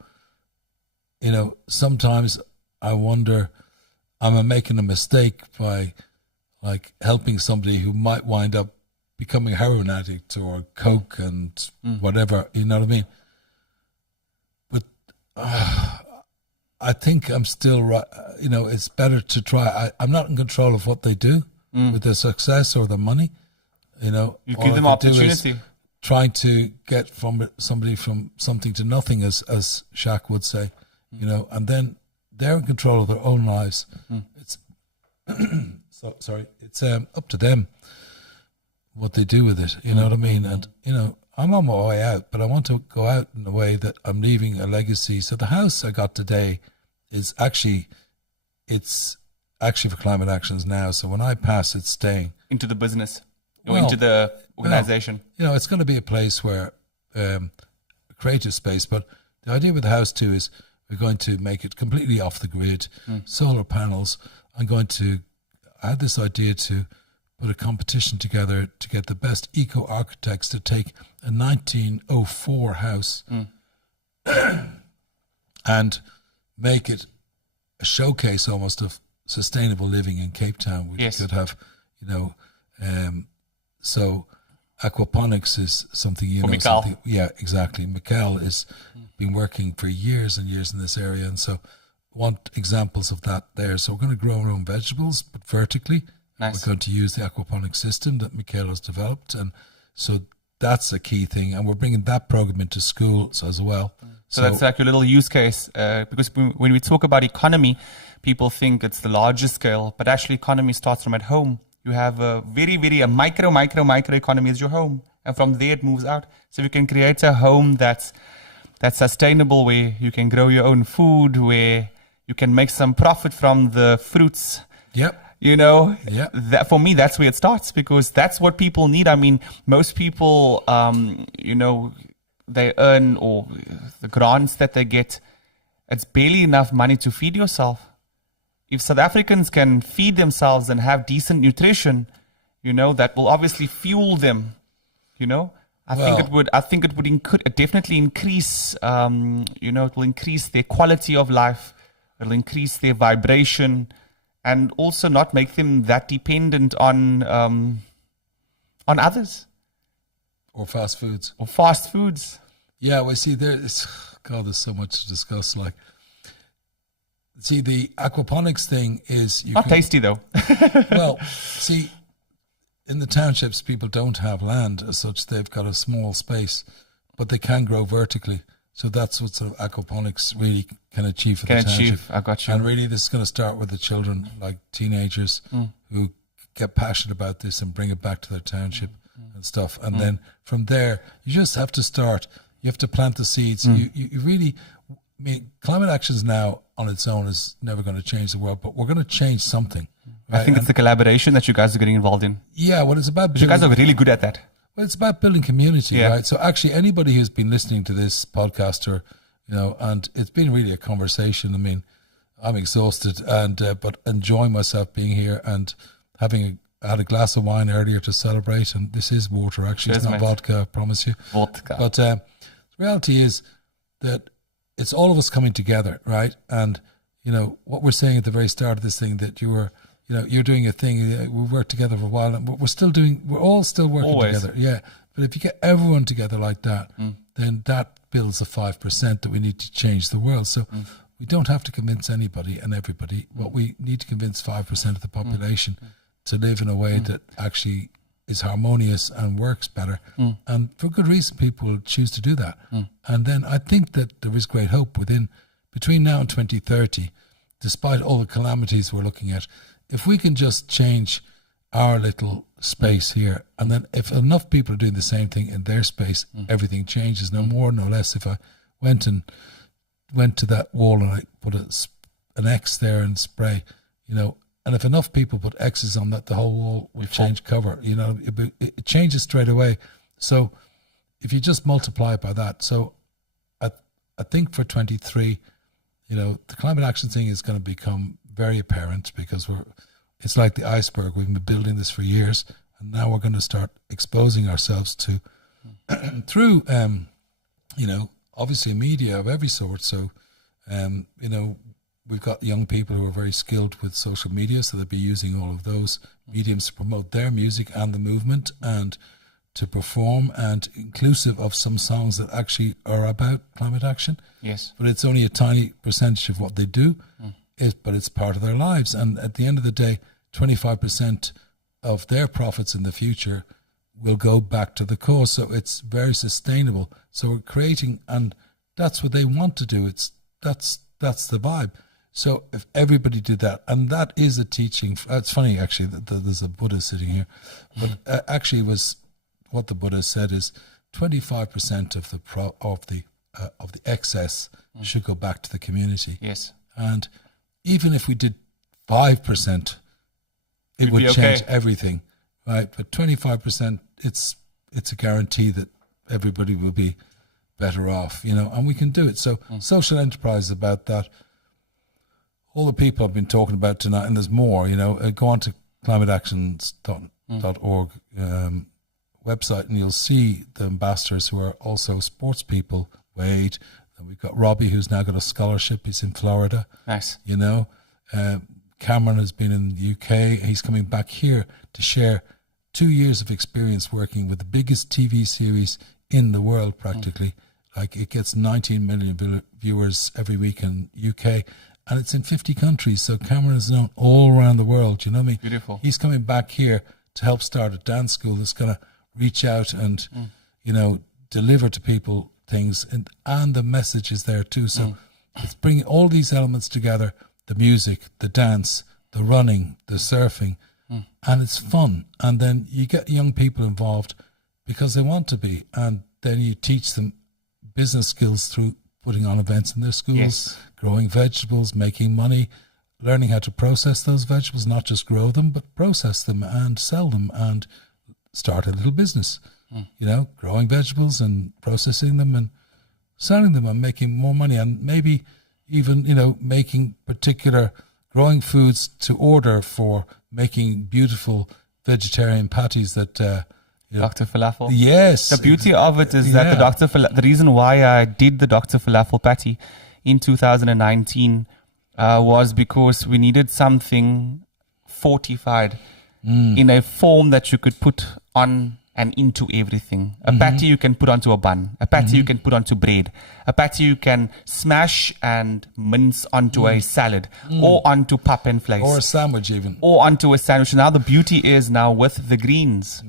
you know, sometimes I wonder, am I making a mistake by like helping somebody who might wind up becoming a heroin addict or coke and whatever, you know what I mean? But I think I'm still right. You know, it's better to try. I'm not in control of what they do with their success or their money. You know, You all give I them can do is opportunity. trying to get from somebody from something to nothing, as Shaq would say. You know, and then they're in control of their own lives. It's it's up to them what they do with it. You know what I mean? And you know, I'm on my way out, but I want to go out in a way that I'm leaving a legacy. So the house I got today is actually for Climate Actions now. So when I pass, it's staying Into the business. Or Well, into the organization. you know, it's going to be a place where a creative space. But the idea with the house too is we're going to make it completely off the grid, solar panels. I had this idea to put a competition together to get the best eco architects to take a 1904 house and make it a showcase almost of sustainable living in Cape Town, which Yes. could have, you know, so aquaponics is something, you For know, Mikhail. something, yeah, exactly. Mikhail has been working for years and years in this area, and so want examples of that there. So we're going to grow our own vegetables, but vertically. Nice. We're going to use the aquaponic system that Mikhail has developed, and so that's a key thing. And we're bringing that program into schools as well. So that's like your little use case, because when we talk about economy, people think it's the largest scale, but actually economy starts from at home. You have a a micro economy is your home, and from there it moves out. So you can create a home that's sustainable, where you can grow your own food, where you can make some profit from the fruits. Yep. You know, Yeah. that for me, that's where it starts, because that's what people need. I mean, most people, you know, they earn, or the grants that they get, it's barely enough money to feed yourself. If South Africans can feed themselves and have decent nutrition, you know, that will obviously fuel them. You know, I think it would definitely increase. You know, it will increase their quality of life. It'll increase their vibration, and also not make them that dependent on others Or fast foods. or fast foods. Yeah, well, see, there's so much to discuss. Like, see, the aquaponics thing is Not tasty though. well, see, in the townships, people don't have land as such. They've got a small space, but they can grow vertically. So that's what sort of aquaponics really can achieve for the township. I got you. And really, this is going to start with the children, like teenagers, who get passionate about this and bring it back to their township and stuff. And then from there, you just have to start. You have to plant the seeds. You really, I mean, climate actions now on its own is never going to change the world, but we're going to change something. Right? I think it's the collaboration that you guys are getting involved in. Yeah, well, it's about You guys building, are really good at that. well, it's about building community, Yeah. right? So actually, anybody who's been listening to this podcast, or you know, and it's been really a conversation. I mean, I'm exhausted, and but enjoying myself being here and having had a glass of wine earlier to celebrate. And this is water, actually. Cheers, it's not mate. vodka, I promise you. Vodka. But the reality is that it's all of us coming together, right? And you know what we're saying at the very start of this thing, that you were, you know, you're doing a thing. We worked together for a while, and we're all still working Always. together. Yeah, but if you get everyone together like that, then that builds the 5% that we need to change the world. So we don't have to convince anybody and everybody. What we need to convince 5% of the population to live in a way that actually is harmonious and works better. And for good reason, people will choose to do that. And then I think that there is great hope between now and 2030, despite all the calamities we're looking at. If we can just change our little space here, and then if enough people are doing the same thing in their space, everything changes. No more, no less. If I went to that wall and I put an X there and spray, and if enough people put X's on that, the whole wall will change cover. It changes straight away. So if you just multiply it by that, so I think for 23, the climate action thing is going to become very apparent, because it's like the iceberg. We've been building this for years, and now we're going to start exposing ourselves to through obviously media of every sort. So we've got young people who are very skilled with social media, so they'll be using all of those mediums to promote their music and the movement, and to perform, and inclusive of some songs that actually are about climate action. Yes. But it's only a tiny percentage of what they do, but it's part of their lives. And at the end of the day, 25% of their profits in the future will go back to the cause. So it's very sustainable. So we're creating, and that's what they want to do. That's the vibe. So if everybody did that, and that is a teaching. It's funny actually that there's a Buddha sitting here, but actually was what the Buddha said is 25% of the excess should go back to the community. Yes. And even if we did 5%, it would change everything, right? But 25%, it's a guarantee that everybody will be better off, and we can do it. So social enterprise is about that. All the people I've been talking about tonight, and there's more, go on to climateactions.org website, and you'll see the ambassadors who are also sports people. Wade, and we've got Robbie, who's now got a scholarship. He's in Florida. Nice. Cameron has been in the UK. He's coming back here to share 2 years of experience working with the biggest TV series in the world, practically. Like, it gets 19 million viewers every week in UK, and it's in 50 countries. So Cameron is known all around the world. You know what I mean? Beautiful. He's coming back here to help start a dance school that's going to reach out and, deliver to people things. And the message is there too. So it's bringing all these elements together, the music, the dance, the running, the surfing, and it's fun. And then you get young people involved because they want to be. And then you teach them business skills through putting on events in their schools, growing vegetables, making money, learning how to process those vegetables, not just grow them, but process them and sell them and start a little business, growing vegetables and processing them and selling them and making more money, and maybe even, making particular growing foods to order for making beautiful vegetarian patties that Dr. Falafel. Yes. The beauty of it is that the reason why I did the Dr. Falafel patty in 2019 was because we needed something fortified in a form that you could put on and into everything. A patty you can put onto a bun. A patty you can put onto bread. A patty you can smash and mince onto a salad or onto pap and flakes. Or a sandwich even. Or onto a sandwich. Now the beauty is now with the greens,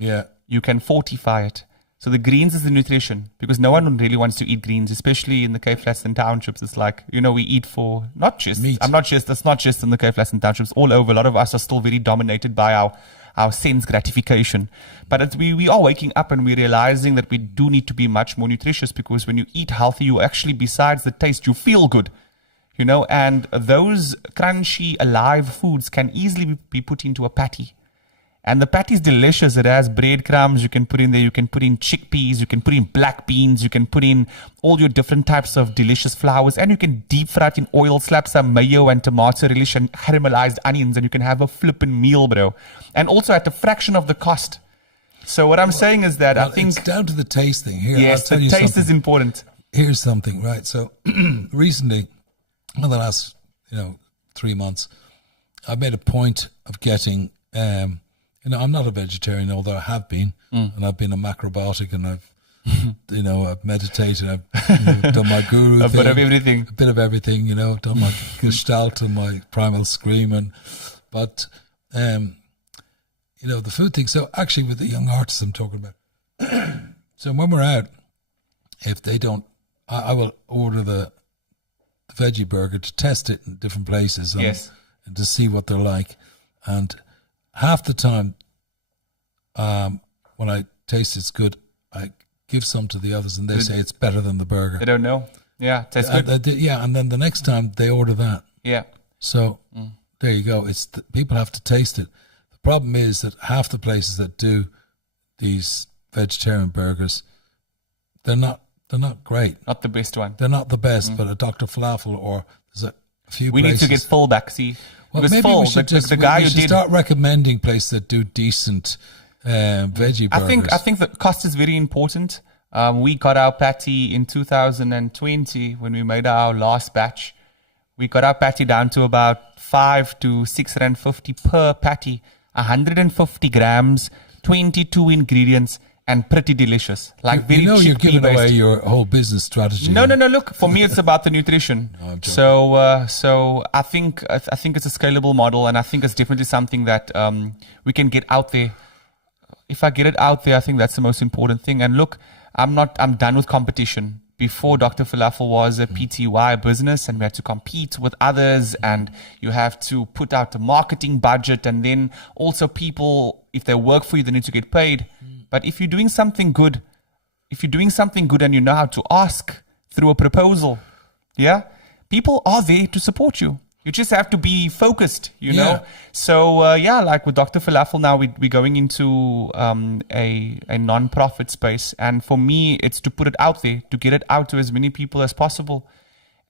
you can fortify it. So the greens is the nutrition, because no one really wants to eat greens, especially in the Cape Flats and townships. It's like, we eat for not just meat. That's not just in the Cape Flats and townships. All over, a lot of us are still very dominated by our sense gratification. But we are waking up and we're realizing that we do need to be much more nutritious, because when you eat healthy, you actually, besides the taste, you feel good. And those crunchy, alive foods can easily be put into a patty. And the patty is delicious. It has breadcrumbs you can put in there. You can put in chickpeas. You can put in black beans. You can put in all your different types of delicious flours. And you can deep fry it in oil, slap some mayo and tomato relish and caramelized onions. And you can have a flippin' meal, bro. And also at a fraction of the cost. So what I'm saying is that I think... it's down to the taste thing. Here, yes, the taste is important. Here's something, right? So recently, in the last 3 months, I've made a point of getting... I'm not a vegetarian, although I have been, and I've been a macrobiotic, and I've You know, I've meditated, I've done my guru A thing, bit of everything. a bit of everything, you know, done my gestalt and my primal screaming. But, you know, the food thing. So actually with the young artists I'm talking about, so when we're out, if they don't, I will order the veggie burger to test it in different places and to see what they're like. And half the time, when I taste it's good, I give some to the others and they say it's better than the burger. They don't know. Yeah, tastes good. And then the next time they order that. Yeah. So there you go. It's people have to taste it. The problem is that half the places that do these vegetarian burgers, they're not great. Not the best one. They're not the best, but a Dr. Falafel or there's a few We places. need to get full back, see. Well, Because maybe full, we should the guy we who should did... start recommending places that do decent veggie burgers. I think the cost is very important. We got our patty in 2020 when we made our last batch. We got our patty down to about 5 to 650 per patty, 150 grams, 22 ingredients, and pretty delicious. Like very you're chickpea giving away based. your whole business strategy. No. Look, for me, it's about the nutrition. No, I'm joking. So I think it's a scalable model, and I think it's definitely something that we can get out there. If I get it out there, I think that's the most important thing. And look, I'm done with competition. Before Dr. Falafel was a PTY business, and we had to compete with others, and you have to put out a marketing budget, and then also people, if they work for you, they need to get paid. But if you're doing something good, and you know how to ask through a proposal, people are there to support you. You just have to be focused, you know. So like with Dr. Falafel now, we're going into a non-profit space, and for me, it's to put it out there, to get it out to as many people as possible,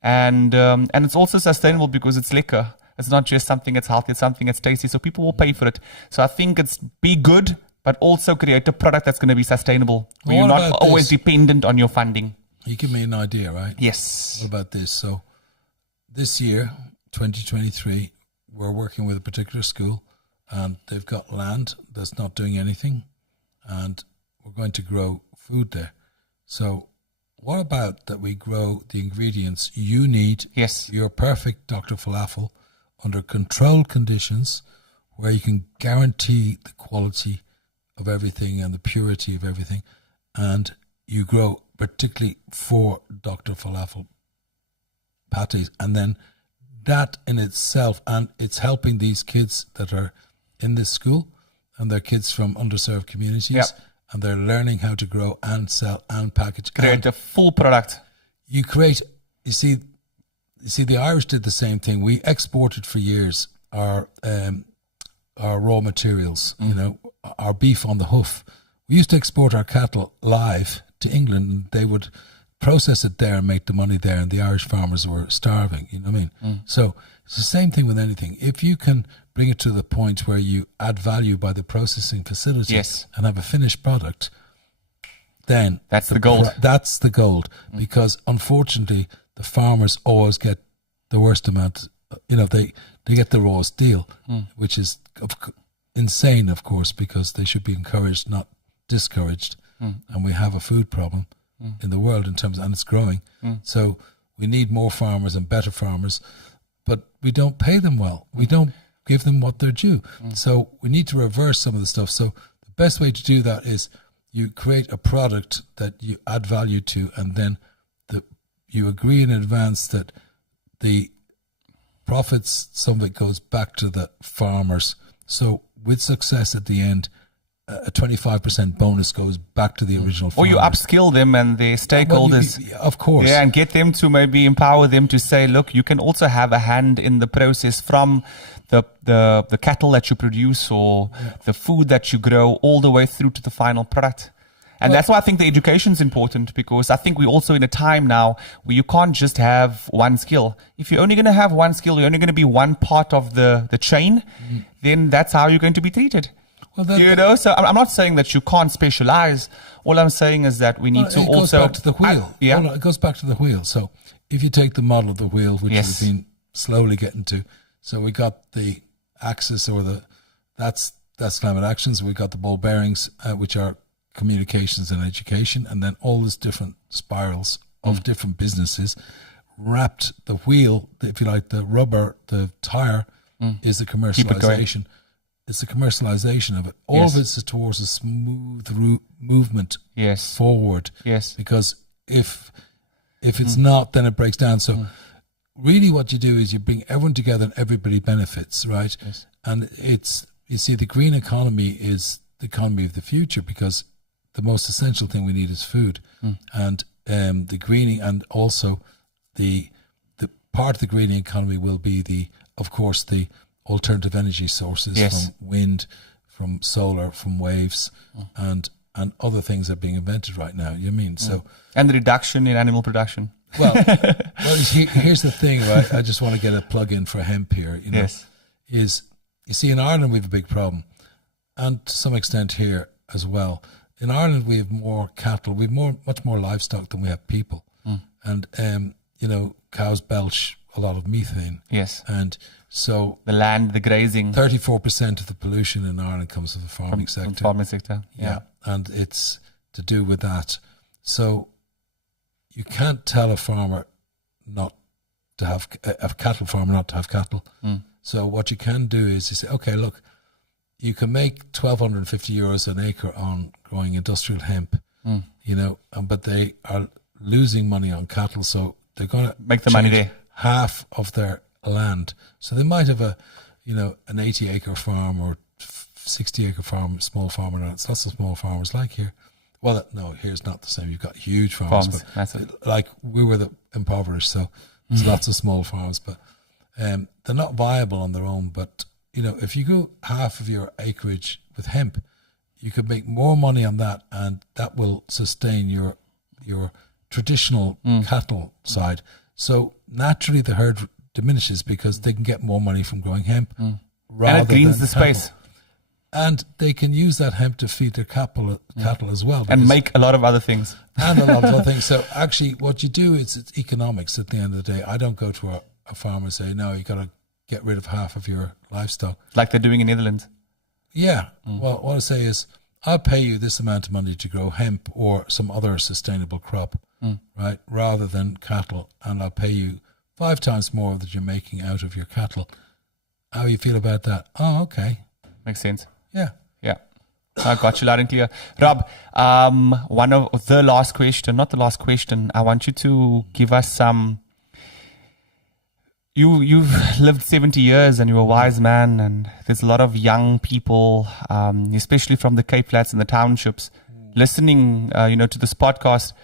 and it's also sustainable because it's liquor. It's not just something that's healthy; it's something that's tasty, so people will pay for it. So I think it's be good, but also create a product that's going to be sustainable, where you're not always dependent on your funding. You give me an idea, right? Yes. What about this? So this year, 2023, we're working with a particular school, and they've got land that's not doing anything, and we're going to grow food there. So what about that we grow the ingredients you need, your perfect Dr. Falafel, under controlled conditions where you can guarantee the quality of everything and the purity of everything, and you grow particularly for Dr. Falafel patties, and then that in itself, and it's helping these kids that are in this school, and they're kids from underserved communities, and they're learning how to grow and sell and package. Create a full product. You see, the Irish did the same thing. We exported for years our raw materials, you know, our beef on the hoof. We used to export our cattle live to England, and they would process it there and make the money there, and the Irish farmers were starving, you know what I mean? So it's the same thing with anything. If you can bring it to the point where you add value by the processing facility and have a finished product, then that's the gold. That's the gold, because unfortunately the farmers always get the worst amount. You know, they get the rawest deal, which is insane, of course, because they should be encouraged, not discouraged. And we have a food problem in the world in terms of, and it's growing. So we need more farmers and better farmers, but we don't pay them well. We don't give them what they're due. So we need to reverse some of the stuff. So the best way to do that is you create a product that you add value to, and then you agree in advance that the profits, some of it goes back to the farmers. So with success at the end, a 25% bonus goes back to the original farmers. Or you upskill them and their stakeholders. Well, of course. Yeah, and get them to maybe empower them to say, look, you can also have a hand in the process from the cattle that you produce or the food that you grow all the way through to the final product. And that's why I think the education is important, because I think we're also in a time now where you can't just have one skill. If you're only going to have one skill, you're only going to be one part of the chain, then that's how you're going to be treated. Well, so I'm not saying that you can't specialize. All I'm saying is that we need to also... It goes back to the wheel. It goes back to the wheel. So if you take the model of the wheel, which we've been slowly getting to, so we got the axis, or that's climate actions. We got the ball bearings, which are communications and education, and then all these different spirals of different businesses wrapped the wheel, if you like, the rubber, the tire is the commercialization. It's the commercialization of it. All of it is towards a smooth movement forward. Yes. Because if it's not, then it breaks down. So really what you do is you bring everyone together and everybody benefits, right? Yes. And you see, the green economy is the economy of the future, because the most essential thing we need is food. And the greening, and also the part of the greening economy will be of course, the alternative energy sources from wind, from solar, from waves, and other things are being invented right now. You mean so? And the reduction in animal production. Well, here's the thing, right? I just want to get a plug in for hemp here. You know, is you see, in Ireland we have a big problem, and to some extent here as well. In Ireland we have more cattle, we have much more livestock than we have people, and you know, cows belch a lot of methane. Yes, and so the land, the grazing, 34% of the pollution in Ireland comes from the farming sector. From the farming sector, yeah, and it's to do with that. So you can't tell a farmer not to have a cattle farmer not to have cattle. So what you can do is you say, okay, look, you can make €1,250 an acre on growing industrial hemp, you know, but they are losing money on cattle, so they're going to make the money there. Half of their land. So they might have an 80-acre farm or 60-acre farm, small farmer. It's lots of small farmers like here. Well, no, here's not the same. You've got huge farms, but like we were the impoverished, so there's lots of small farms, but they're not viable on their own. But you know, if you go half of your acreage with hemp, you could make more money on that, and that will sustain your traditional cattle side. So naturally, the herd diminishes because they can get more money from growing hemp, rather and it greens than the space. And they can use that hemp to feed their cattle as well. And make a lot of other things. And a lot of other things. So actually what you do is it's economics at the end of the day. I don't go to a farmer and say, no, you got to get rid of half of your livestock. Like they're doing in Netherlands. Yeah. Well, what I say is, I'll pay you this amount of money to grow hemp or some other sustainable crop, right, rather than cattle. And I'll pay you 5 times more that you're making out of your cattle. How you feel about that? Oh, okay. Makes sense. Yeah. Yeah. I got you loud and clear. Rob, one of the last question, not the last question, I want you to give us some. You've lived 70 years and you're a wise man, and there's a lot of young people, especially from the Cape Flats and the townships, listening, to this podcast.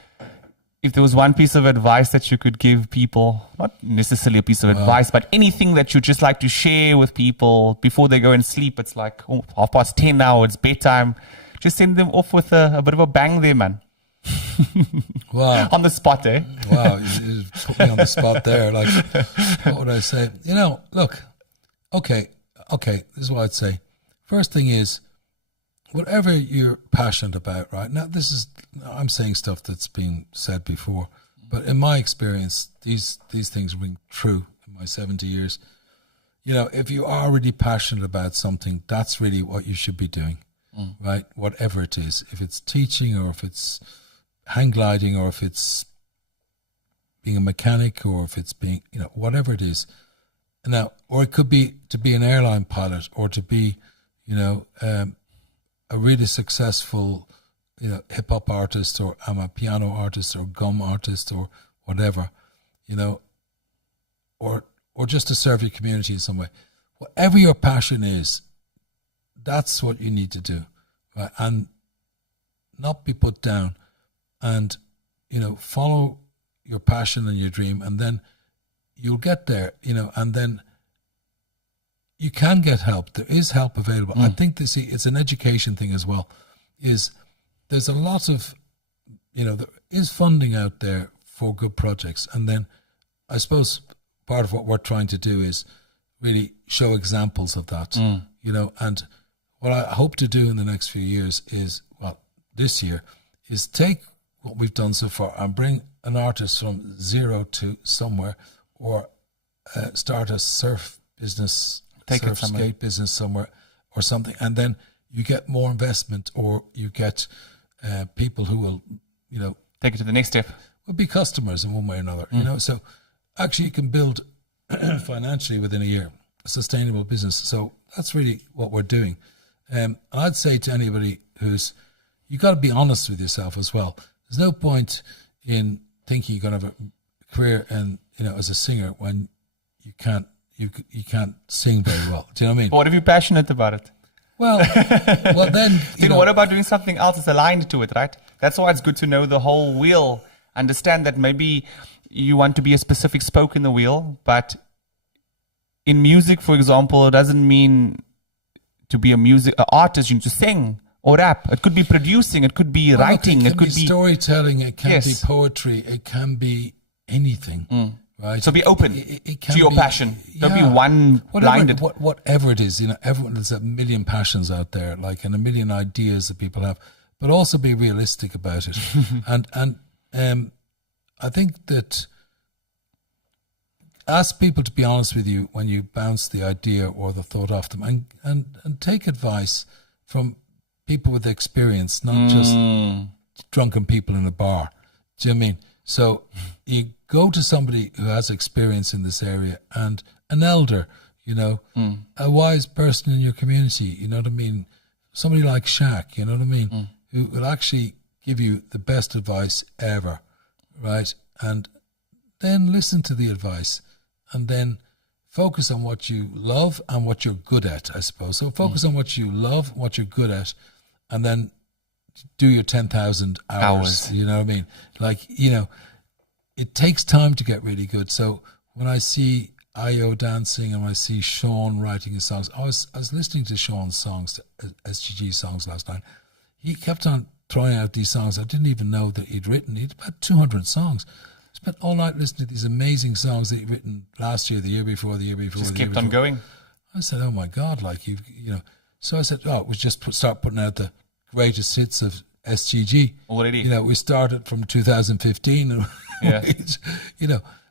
If there was one piece of advice that you could give people, not necessarily a piece of advice, but anything that you'd just like to share with people before they go and sleep, it's like 10:30 now, it's bedtime. Just send them off with a bit of a bang there, man. Wow. On the spot, eh? Wow, you put me on the spot there. Like, what would I say? Look, okay, this is what I'd say. First thing is, whatever you're passionate about, right? Now, I'm saying stuff that's been said before, but in my experience, these things ring true in my 70 years. If you are really passionate about something, that's really what you should be doing, right? Whatever it is. If it's teaching, or if it's hang gliding, or if it's being a mechanic, or if it's being, whatever it is. Now, or it could be to be an airline pilot, or to be, a really successful, hip hop artist, or I'm a piano artist, or gum artist, or whatever, or just to serve your community in some way. Whatever your passion is, that's what you need to do, right? And not be put down, and follow your passion and your dream, and then you'll get there, and then you can get help. There is help available. I think it's an education thing as well. There's a lot of, there is funding out there for good projects. And then I suppose part of what we're trying to do is really show examples of that, and what I hope to do in the next few years is, this year, is take what we've done so far and bring an artist from zero to somewhere, or start a surf business, skate business somewhere or something, and then you get more investment, or you get people who will, Take it to the next step. will be customers in one way or another. So actually you can build financially within a year a sustainable business. So that's really what we're doing. I'd say to anybody you got to be honest with yourself as well. There's no point in thinking you're going to have a career and as a singer when you can't sing very well. Do you know what I mean? But what if you're passionate about it? Well, then what about doing something else that's aligned to it, right? That's why it's good to know the whole wheel. Understand that maybe you want to be a specific spoke in the wheel, but in music, for example, it doesn't mean to be an artist. You need to sing or rap. It could be producing. It could be writing. It could be storytelling. It can be poetry. It can be anything. Right? So be open to your passion. Don't be one-blinded. Whatever it is, everyone, there's a million passions out there, and a million ideas that people have, but also be realistic about it. and I think that ask people to be honest with you when you bounce the idea or the thought off them, and take advice from people with experience, not just drunken people in a bar. Do you know what I mean? So you go to somebody who has experience in this area, and an elder, a wise person in your community, you know what I mean? Somebody like Shaq, you know what I mean? Who will actually give you the best advice ever, right? And then listen to the advice, and then focus on what you love and what you're good at, I suppose. So focus on what you love, what you're good at, and then do your 10,000 hours. You know what I mean? It takes time to get really good. So when I see Io dancing and when I see Sean writing his songs, I was listening to Sean's songs, SGG songs last night. He kept on throwing out these songs I didn't even know that he'd written. He'd about 200 songs. I spent all night listening to these amazing songs that he'd written last year, the year before, the year before. Just kept on going. I said, oh my God, So I said, we just start putting out the greatest hits of SGG. Already. We started from 2015. And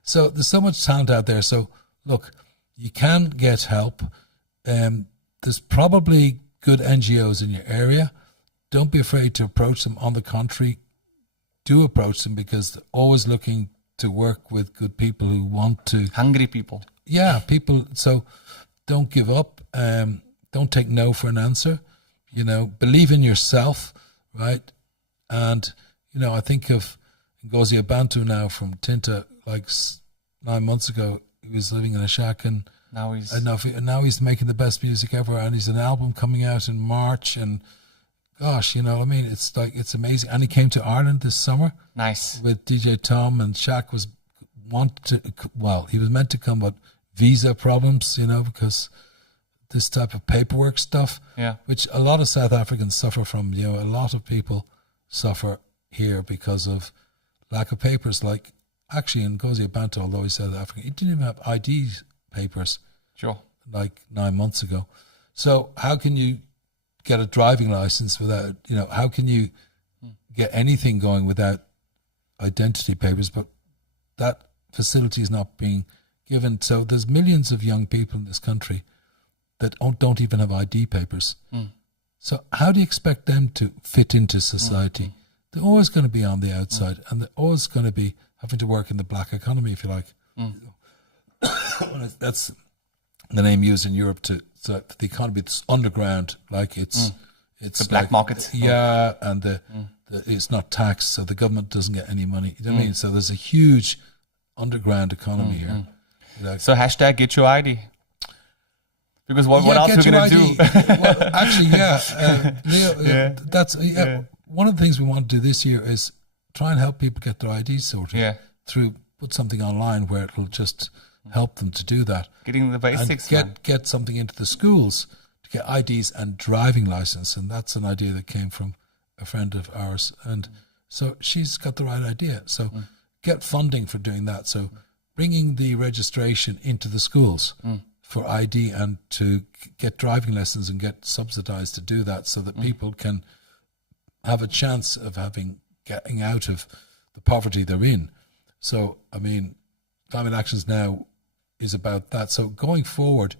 so there's so much talent out there. So look, you can get help. There's probably good NGOs in your area. Don't be afraid to approach them. On the contrary, do approach them, because they're always looking to work with good people who want to. Hungry people. Yeah, people. So don't give up. Don't take no for an answer. Believe in yourself, right? And, I think of Ngozi Abantu now from Tinta, 9 months ago. He was living in a shack, and now he's making the best music ever, and he's an album coming out in March, and gosh, it's amazing. And he came to Ireland this summer. Nice. With DJ Tom, and Shaq he was meant to come, but visa problems, because this type of paperwork stuff, which a lot of South Africans suffer from. A lot of people suffer here because of lack of papers. Actually, in Ngozi Abantu, although he's South African, he didn't even have ID papers. Sure. 9 months ago. So how can you get a driving license without, how can you get anything going without identity papers? But that facility is not being given. So there's millions of young people in this country that don't even have ID papers. So how do you expect them to fit into society? They're always going to be on the outside, and they're always going to be having to work in the black economy, if you like. That's the name used in Europe so the economy that's underground, it's the black market. Yeah, and it's not taxed, so the government doesn't get any money. You know what I mean? So there's a huge underground economy here. So hashtag get your ID. Because what else are we going to do? Well, actually, Leo, that's one of the things we want to do this year is try and help people get their IDs sorted through put something online where it'll just help them to do that. Getting the basics. And get something into the schools to get IDs and driving license, and that's an idea that came from a friend of ours, and so she's got the right idea. So get funding for doing that. So bringing the registration into the schools for ID and to get driving lessons and get subsidized to do that, so that people can have a chance of getting out of the poverty they're in. So, I mean, Climate Actions Now is about that. So going forward,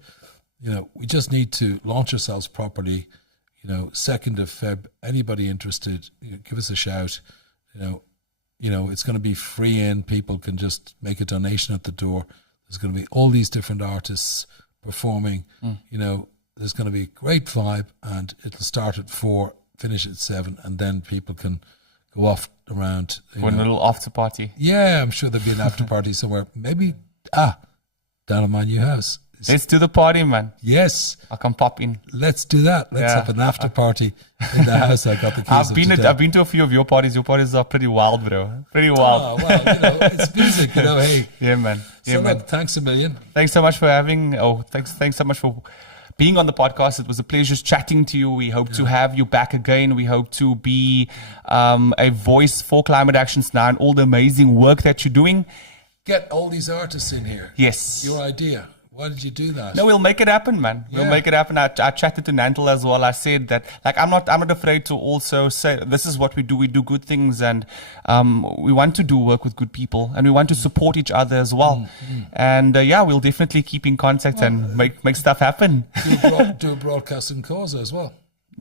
we just need to launch ourselves properly, 2nd of Feb. Anybody interested, give us a shout. It's going to be free in. People can just make a donation at the door. There's going to be all these different artists performing. There's going to be a great vibe, and it'll start at 4, finish at 7, and then people can go off around. For a little after party. Yeah, I'm sure there'll be an after party somewhere. Maybe, down at my new house. Let's do the party, man. Yes. I can pop in. Let's do that. Let's have an after party in the house. I got the keys. I've been to a few of your parties. Your parties are pretty wild, bro. Pretty wild. Oh, well, it's music, hey. Yeah, man. So look, thanks a million. Thanks so much for thanks so much for being on the podcast. It was a pleasure chatting to you. We hope to have you back again. We hope to be a voice for climate actions now and all the amazing work that you're doing. Get all these artists in here. Yes. Your idea. Why did you do that? No, we'll make it happen, man. We'll make it happen. I chatted to Nantel as well. I said that, I'm not afraid to also say, this is what we do. We do good things, and we want to do work with good people, and we want to support each other as well. And we'll definitely keep in contact and make stuff happen. Do a broadcasting cause as well.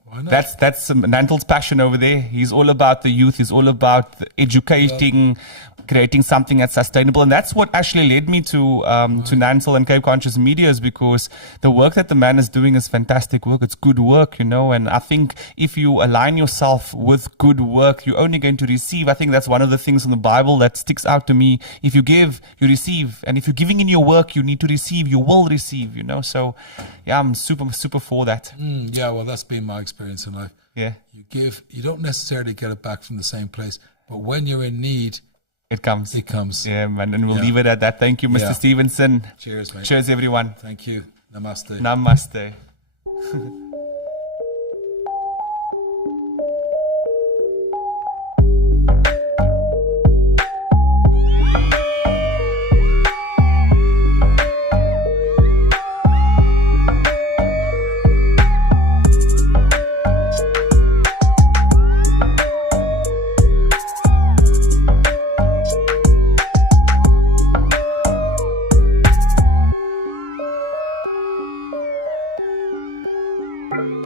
Why not? That's Nantel's passion over there. He's all about the youth. He's all about educating, creating something that's sustainable. And that's what actually led me to Nantel and Cape Conscious Media, is because the work that the man is doing is fantastic work. It's good work, and I think if you align yourself with good work, you're only going to receive. I think that's one of the things in the Bible that sticks out to me. If you give, you receive. And if you're giving in your work, you need to receive. You will receive, So, I'm super, super for that. Well, that's been my experience in life. Yeah. You give, you don't necessarily get it back from the same place, but when you're in need, it comes. Yeah, man. And we'll leave it at that. Thank you, Mr. Stephenson. Cheers, mate. Cheers, everyone. Thank you. Namaste. Namaste.